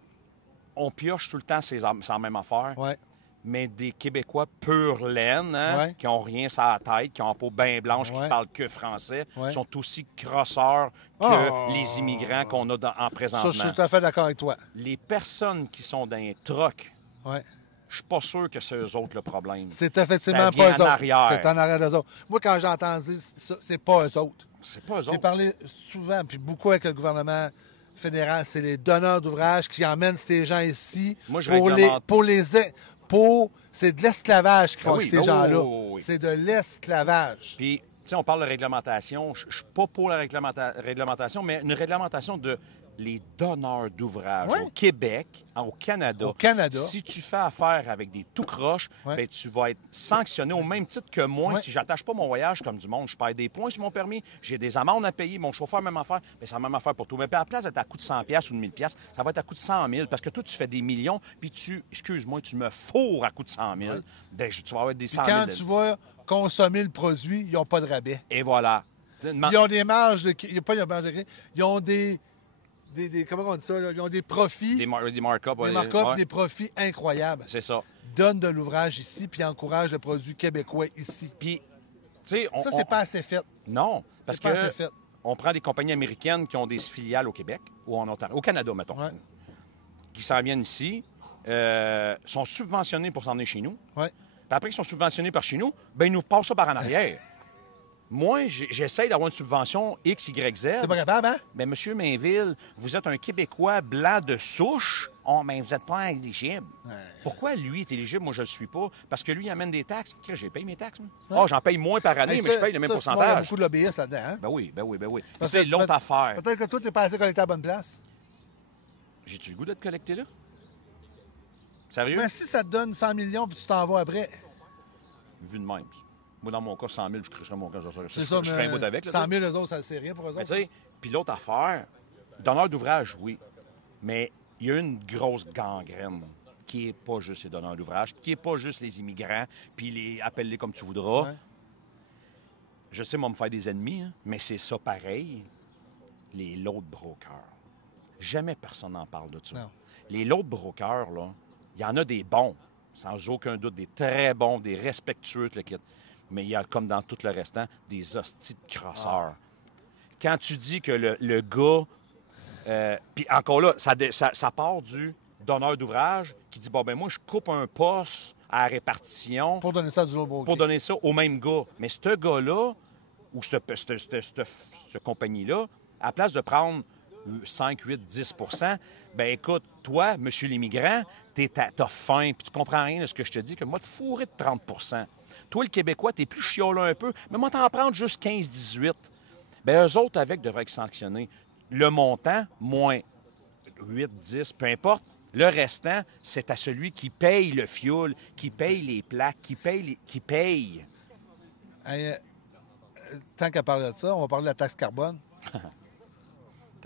on pioche tout le temps c'est la même affaire. Ouais. Mais des Québécois pure laine, hein, Ouais. qui ont rien sur la tête, qui ont la peau bien blanche, Ouais. qui parlent que français, Ouais. sont aussi crosseurs que Oh. les immigrants qu'on a en présentement. Ça, je suis tout à fait d'accord avec toi. Les personnes qui sont dans les trucks, Ouais. je suis pas sûr que c'est eux autres le problème. C'est effectivement Ça pas vient eux en autres. arrière. C'est en arrière d'eux autres. Moi, quand j'ai entendu ça, c'est pas eux autres. C'est pas eux J'ai autres. parlé souvent, puis beaucoup avec le gouvernement fédéral. C'est les donneurs d'ouvrages qui emmènent ces gens ici Moi, je pour réglemente. c'est de l'esclavage qu'ils font Ah avec oui, ces ben gens-là. oui. C'est de l'esclavage. Puis, sais, on parle de réglementation. Je ne suis pas pour la réglementation, mais une réglementation de les donneurs d'ouvrages au Québec, au Canada. Au Canada. Si tu fais affaire avec des tout croches, ben, tu vas être sanctionné au même titre que moi. Si je n'attache pas mon voyage comme du monde, je perds des points sur mon permis, j'ai des amendes à payer, mon chauffeur, même affaire, ben, c'est la même affaire pour tout. Mais puis à la place d'être à coût de 100$ ou de 1000$, ça va être à coût de 100 000 parce que toi, tu fais des millions, puis excuse-moi, tu me fourres à coût de 100 000. Ben, tu vas avoir des 100 000. Quand tu vas consommer le produit, ils n'ont pas de rabais. Et voilà. Ils ont des marges de... Il n'y a pas de marge de... Ils ont des comment on dit ça? Là? Ils ont des profits. Des markups. Des markups, des profits incroyables. C'est ça. Donnent de l'ouvrage ici, puis encouragent le produit québécois ici. Puis, tu sais... Ça, c'est pas assez fait. Non, parce pas que assez fait. On prend des compagnies américaines qui ont des filiales au Québec ou en Ontario, au Canada, mettons, qui s'en viennent ici, sont subventionnés pour s'en venir chez nous. Puis après qu'ils sont subventionnés par chez nous, ben ils nous passent ça par en arrière. Moi, j'essaye d'avoir une subvention X, Y, Z. T'es pas capable, hein? Bien, M. Mainville, vous êtes un Québécois blanc de souche. Oh, mais vous n'êtes pas éligible. Pourquoi lui est éligible? Moi, je ne le suis pas. Parce que lui, il amène des taxes. J'ai payé mes taxes, moi. J'en paye moins par année, mais je paye le même pourcentage. Il y a beaucoup de lobbyistes là-dedans, hein? Ben oui. Parce c'est l'autre affaire. Peut-être que toi, tu n'es pas assez collecté à la bonne place. J'ai-tu le goût d'être collecté là? Sérieux? Mais si ça te donne 100 millions puis tu t'en vas après. Vu de même. Moi, dans mon cas, 100 000, je crierais mon cas. C'est ça, je ferais un bout avec. 100 000, eux autres, ça c'est rien pour eux autres. Mais tu sais, puis l'autre affaire, donneur d'ouvrage, oui. Mais il y a une grosse gangrène qui n'est pas juste les donneurs d'ouvrage, qui n'est pas juste les immigrants, puis appelle-les comme tu voudras. Je sais, moi, me faire des ennemis, hein, mais c'est ça pareil. Les lots de brokers. Jamais personne n'en parle de ça. Non. Les lots de brokers, là, il y en a des bons, sans aucun doute, des très bons, des respectueux, le kit. Mais il y a, comme dans tout le restant, des hosties de crosseurs. Quand tu dis que le gars... puis encore là, ça part du donneur d'ouvrage qui dit, bon, ben moi, je coupe un poste à la répartition... Pour donner ça à du lot broker. Pour donner ça au même gars. Mais ce gars-là, ou cette compagnie-là, à la place de prendre 5, 8, 10 ben écoute, toi, monsieur l'immigrant, t'as faim, puis tu comprends rien de ce que je te dis, que moi, te fourrer de 30 Toi, le Québécois, t'es plus chiolé un peu, mais moi, t'en prendre juste 15, 18. Bien, eux autres, avec, devraient être sanctionnés. Le montant, moins 8, 10, peu importe. Le restant, c'est à celui qui paye le fioul, qui paye les plaques, qui paye. Hey, tant qu'à parler de ça, on va parler de la taxe carbone.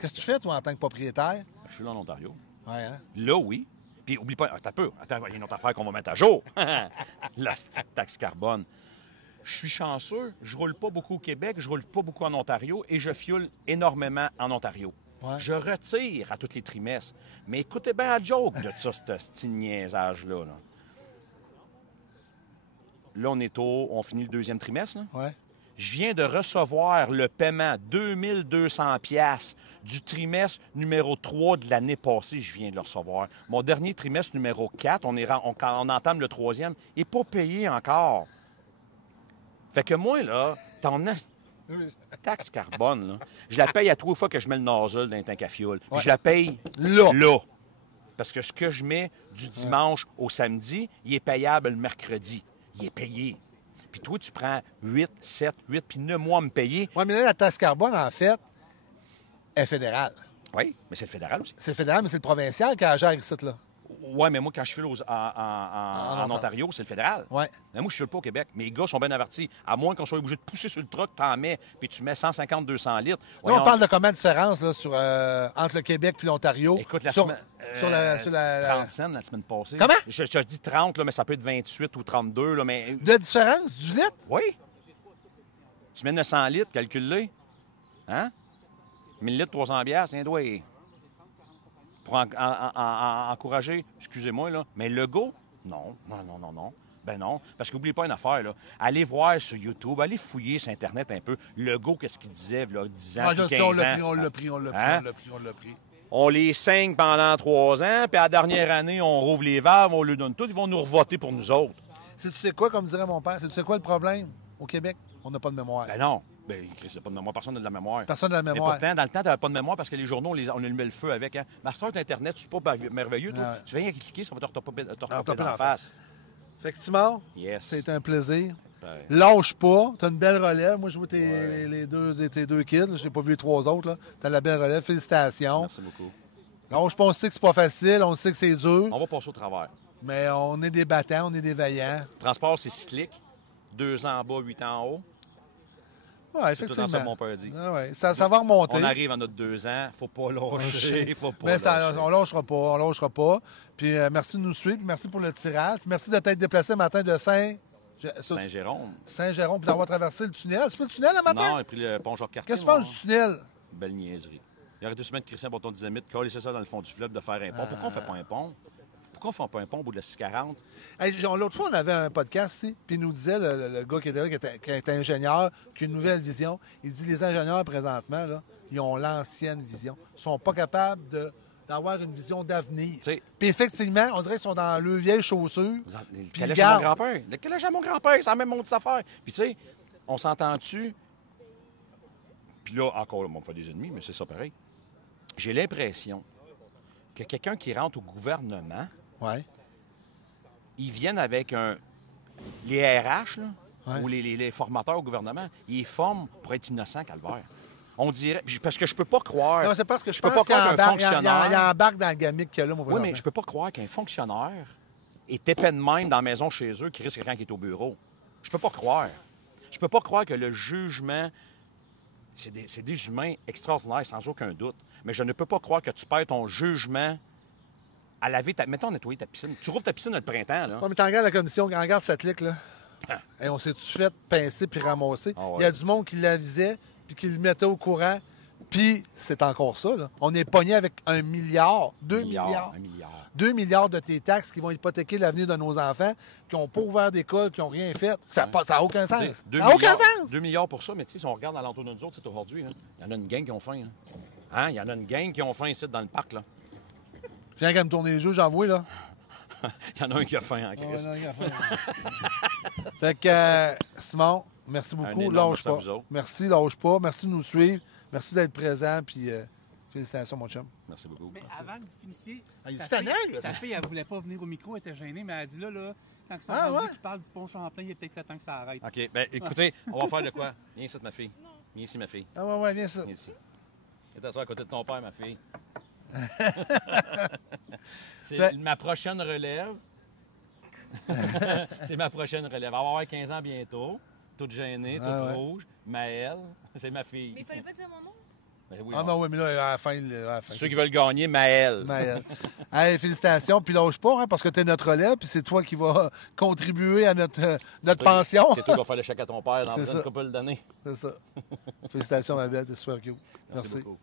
Qu'est-ce que tu fais, toi, en tant que propriétaire? Je suis là en Ontario. Ouais, hein? Là, oui. Puis, oublie pas, attends, il y a une autre affaire qu'on va mettre à jour. La taxe carbone. Je suis chanceux, je roule pas beaucoup au Québec, je roule pas beaucoup en Ontario et je fioule énormément en Ontario. Ouais. Je retire à tous les trimestres. Mais écoutez bien la joke de ça, ce petit niaisage-là. Là, on finit le deuxième trimestre. Là. Ouais. Je viens de recevoir le paiement 2200 $ du trimestre numéro 3 de l'année passée. Je viens de le recevoir. Mon dernier trimestre numéro 4, on entame le troisième, n'est pas payé encore. Fait que moi, là, ton taxe carbone, là, je la paye à 3 fois que je mets le nozzle dans un tank à fioul. Puis je la paye là. Parce que ce que je mets du dimanche au samedi, il est payable le mercredi. Il est payé. Puis toi, tu prends 8, 7, 8, puis 9 mois à me payer. Oui, mais là, la taxe carbone, en fait, est fédérale. Oui, mais c'est le fédéral aussi. C'est le fédéral, mais c'est le provincial qui a gère ici, là. Oui, mais moi, quand je file en Ontario, c'est le fédéral. Oui. Mais moi, je ne file pas au Québec. Mes gars sont bien avertis. À moins qu'on soit obligé de pousser sur le truck, t'en mets, puis tu mets 150-200 litres. Là, on parle de combien de différence là, entre le Québec et l'Ontario? Écoute, la sur, semaine... sur la 30 cents la semaine passée. Comment? Je dis 30, là, mais ça peut être 28 ou 32. Là, mais... De différence du litre? Oui. Tu mets 900 litres, calcule-les. Hein? 1000 litres, 300 bières, c'est un doigt. Pour encourager, excusez-moi, là, mais le go, non. Ben non, parce qu'oubliez pas une affaire, là. Allez voir sur YouTube, allez fouiller sur Internet un peu. Le go, qu'est-ce qu'il disait, là, 10 ans, 15 ans. On l'a pris. On les saigne pendant 3 ans, puis à la dernière année, on rouvre les valves, on leur donne tout, ils vont nous revoter pour nous autres. Tu sais quoi, comme dirait mon père, tu sais quoi le problème au Québec? On n'a pas de mémoire. Ben non. Ben, Chris, il n'a pas de mémoire. Personne n'a de la mémoire. Personne n'a de la mémoire. Mais pourtant, dans le temps, tu n'avais pas de mémoire parce que les journaux, on allumait le feu avec. Hein. Ma soeur d'Internet, c'est pas merveilleux, toi. Tu viens cliquer, ça va te retaper dans la face. Fait que Simon, yes. c'est un plaisir. pareil. Lâche pas. T'as une belle relève. Moi, je vois tes deux kids. Je n'ai pas vu les 3 autres. T'as la belle relève. Félicitations. Merci beaucoup. Lâche pas. On sait que c'est pas facile. On sait que c'est dur. On va passer au travers. Mais on est des battants. On est des vaillants. Transport, c'est cyclique. 2 ans en bas, 8 ans en haut. Oui, C'est tout dans ça que mon père dit. Ouais. Ça va remonter. On arrive à notre 2 ans. Faut pas lâcher. Faut pas Mais lâcher. on lâchera pas. On lâchera pas. Puis merci de nous suivre. Puis merci pour le tirage. Puis merci de t'être déplacé le matin de Saint-Jérôme. Saint-Jérôme, puis d'avoir traversé le tunnel. C'est pas le tunnel le matin? Non, il a pris le pont Jacques-Cartier. Qu'est-ce que tu penses du tunnel? Belle niaiserie. Il aurait dû se mettre Christian Bâton Dynamite, coller ça dans le fond du fleuve, de faire un pont. Pourquoi on fait pas un pont? Pourquoi on fait pas un pont au bout de la 640? Hey, l'autre fois, on avait un podcast ici, puis il nous disait, le gars qui était là, qui était ingénieur, qui a une nouvelle vision, il dit les ingénieurs, présentement, là, ils ont l'ancienne vision. Ils sont pas capables d'avoir une vision d'avenir. Puis effectivement, on dirait qu'ils sont dans le vieille chaussure. Le calèche à mon grand-père. Le calèche à mon grand-père, c'est la même maudite affaire. Puis tu sais, on s'entend-tu? Puis là, encore, là, on fait des ennemis, mais c'est ça pareil. J'ai l'impression que quelqu'un qui rentre au gouvernement, ils viennent avec les RH, là, ou les formateurs au gouvernement, ils les forment pour être innocents, calvaire. On dirait. Parce que je peux pas croire. Non, c'est parce que je peux pense pas croire qu'un fonctionnaire. Il embarque dans la gamique qu'il y a là, mon Oui, mais je peux pas croire qu'un fonctionnaire est épais de même dans la maison chez eux qui risque quelqu'un qui est au bureau. Je peux pas croire. Je peux pas croire que le jugement. C'est des humains extraordinaires, sans aucun doute. Mais je ne peux pas croire que tu perds ton jugement à laver ta. Mettons, nettoyer ta piscine. Tu rouvres ta piscine le printemps, là. Non, mais tu regardes la commission, regarde cette lique, là. Et on s'est-tu fait pincer puis ramasser? Ah ouais. Il y a du monde qui l'avisait puis qui le mettait au courant. Puis c'est encore ça, là. On est pogné avec 1 milliard, 2 milliards. 1 milliard. 2 milliards de tes taxes qui vont hypothéquer l'avenir de nos enfants, qui n'ont pas ouvert d'école, qui n'ont rien fait. Ça n'a aucun sens. Ça n'a aucun sens! 2 milliards pour ça, mais tu sais, si on regarde alentour de nous autres, c'est aujourd'hui, il y en a une gang qui ont faim. Hein? Il y en a une gang qui ont faim ici dans le parc, là. Je viens qu'à me tourner les jeux, j'en vois, là. Il y en a un qui a faim en crise. Fait que, Simon, merci beaucoup. Lâche pas. Merci, lâche pas. Merci de nous suivre. Merci d'être présent. Puis félicitations, mon chum. Merci beaucoup. Mais merci. avant que vous finissiez, ta fille, elle voulait pas venir au micro, elle était gênée, mais elle a dit là, quand ça qui parle du pont Champlain, il y a peut-être le temps que ça arrête. OK. Ben écoutez, on va faire de quoi? Viens ici, ma fille. Viens ici, ma fille. Ah ouais, viens ici. Viens ici. Viens t'asseoir à côté de ton père, ma fille. C'est ma prochaine relève. C'est ma prochaine relève. Elle va avoir 15 ans bientôt. Toute gênée, toute rouge. Maëlle, c'est ma fille. Mais il fallait pas dire mon nom? Ben oui, ben oui, mais là, à la fin. Ceux qui veulent gagner, Maëlle. Hey, félicitations. Puis lâche pas, hein, parce que tu es notre relève, puis c'est toi qui vas contribuer à notre pension. C'est toi qui vas faire le chèque à ton père dans une couple d'années. C'est ça. Félicitations, ma belle. T'es super cute. Merci beaucoup.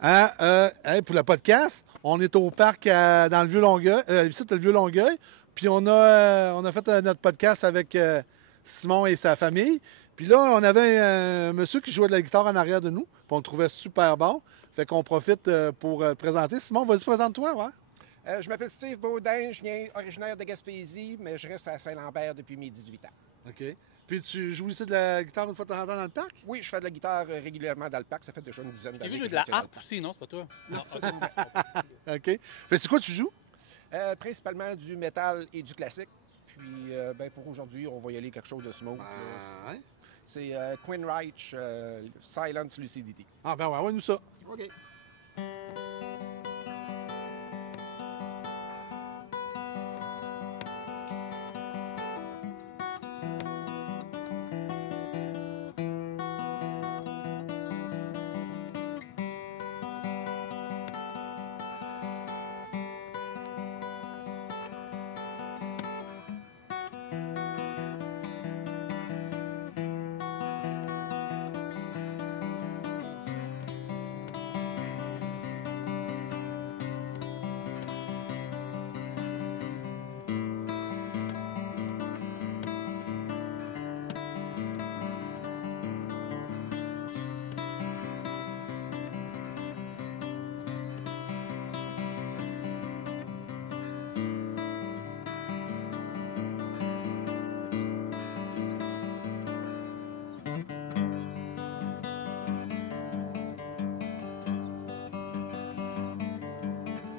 Pour le podcast, on est au parc dans le Vieux-Longueuil. Ici, le Vieux-Longueuil. Puis on a fait notre podcast avec Simon et sa famille. Puis là, on avait un monsieur qui jouait de la guitare en arrière de nous. Puis on le trouvait super bon. Fait qu'on profite pour te présenter. Simon, vas-y, présente-toi, ouais. Je m'appelle Steve Baudin, je viens originaire de Gaspésie, mais je reste à Saint-Lambert depuis mes 18 ans. OK. Puis tu joues ici de la guitare une fois de temps en temps dans le parc? Oui, je fais de la guitare régulièrement dans le parc. Ça fait déjà une dizaine d'années. Tu as vu jouer de la harpe aussi, non? C'est pas toi? Non, OK. Fait c'est quoi tu joues? Principalement du métal et du classique. Puis, pour aujourd'hui, on va y aller quelque chose de smooth. C'est Queen Reich, Silence Lucidity. Ah, ben ouais, nous ça. OK.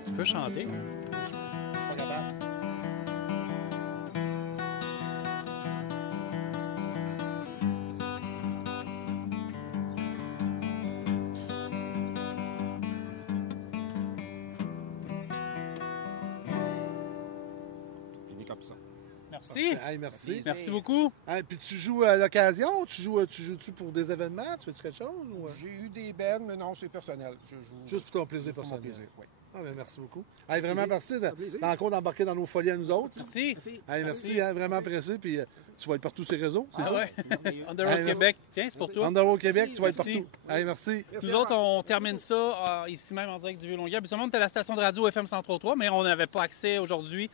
Tu peux chanter? Je suis pas capable. Merci. Hey, merci. Merci beaucoup. Hey, puis tu joues à l'occasion? Tu joues-tu pour des événements? Tu fais-tu quelque chose? Ou... J'ai eu des bands, mais non, c'est personnel. Je joue Juste pour ton plaisir pour mon personnel. plaisir, oui. Ah, ben, merci beaucoup. Hey, vraiment Plaisir. merci encore d'embarquer dans nos folies à nous autres. Merci. Hey, merci, hein, vraiment apprécié. Puis tu vas être partout sur les réseaux. C'est Ah ça? ouais. Underworld Québec. Tiens, c'est pour toi. Underworld Québec, tu vas être Merci. partout. Hey, merci. Nous autres, on termine ça ici même en direct du Vieux-Longueuil. Habituellement, on était à la station de radio FM 103.3, mais on n'avait pas accès aujourd'hui.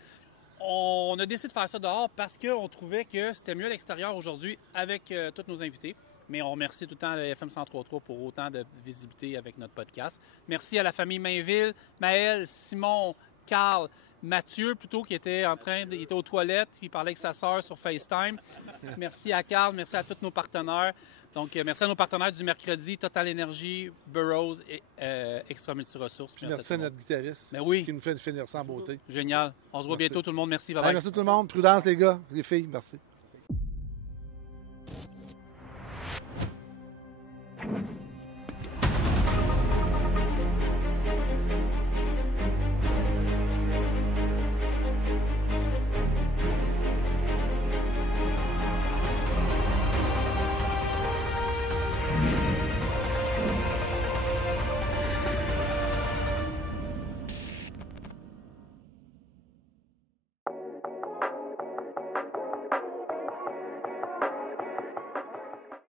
On a décidé de faire ça dehors parce qu'on trouvait que c'était mieux à l'extérieur aujourd'hui avec tous nos invités. Mais on remercie tout le temps le FM 103.3 pour autant de visibilité avec notre podcast. Merci à la famille Mainville, Maël, Simon, Carl, Mathieu plutôt qui était il était aux toilettes, puis il parlait avec sa sœur sur FaceTime. Merci à Carl, merci à tous nos partenaires. Donc, merci à nos partenaires du mercredi, Total Énergie, Burroughs et Extra Multiressources. Merci à notre guitariste qui nous fait finir ça en beauté. Génial. On se voit Merci. bientôt tout le monde. Merci. Bye Hey, bye. merci tout le monde. Prudence les gars, les filles. Merci.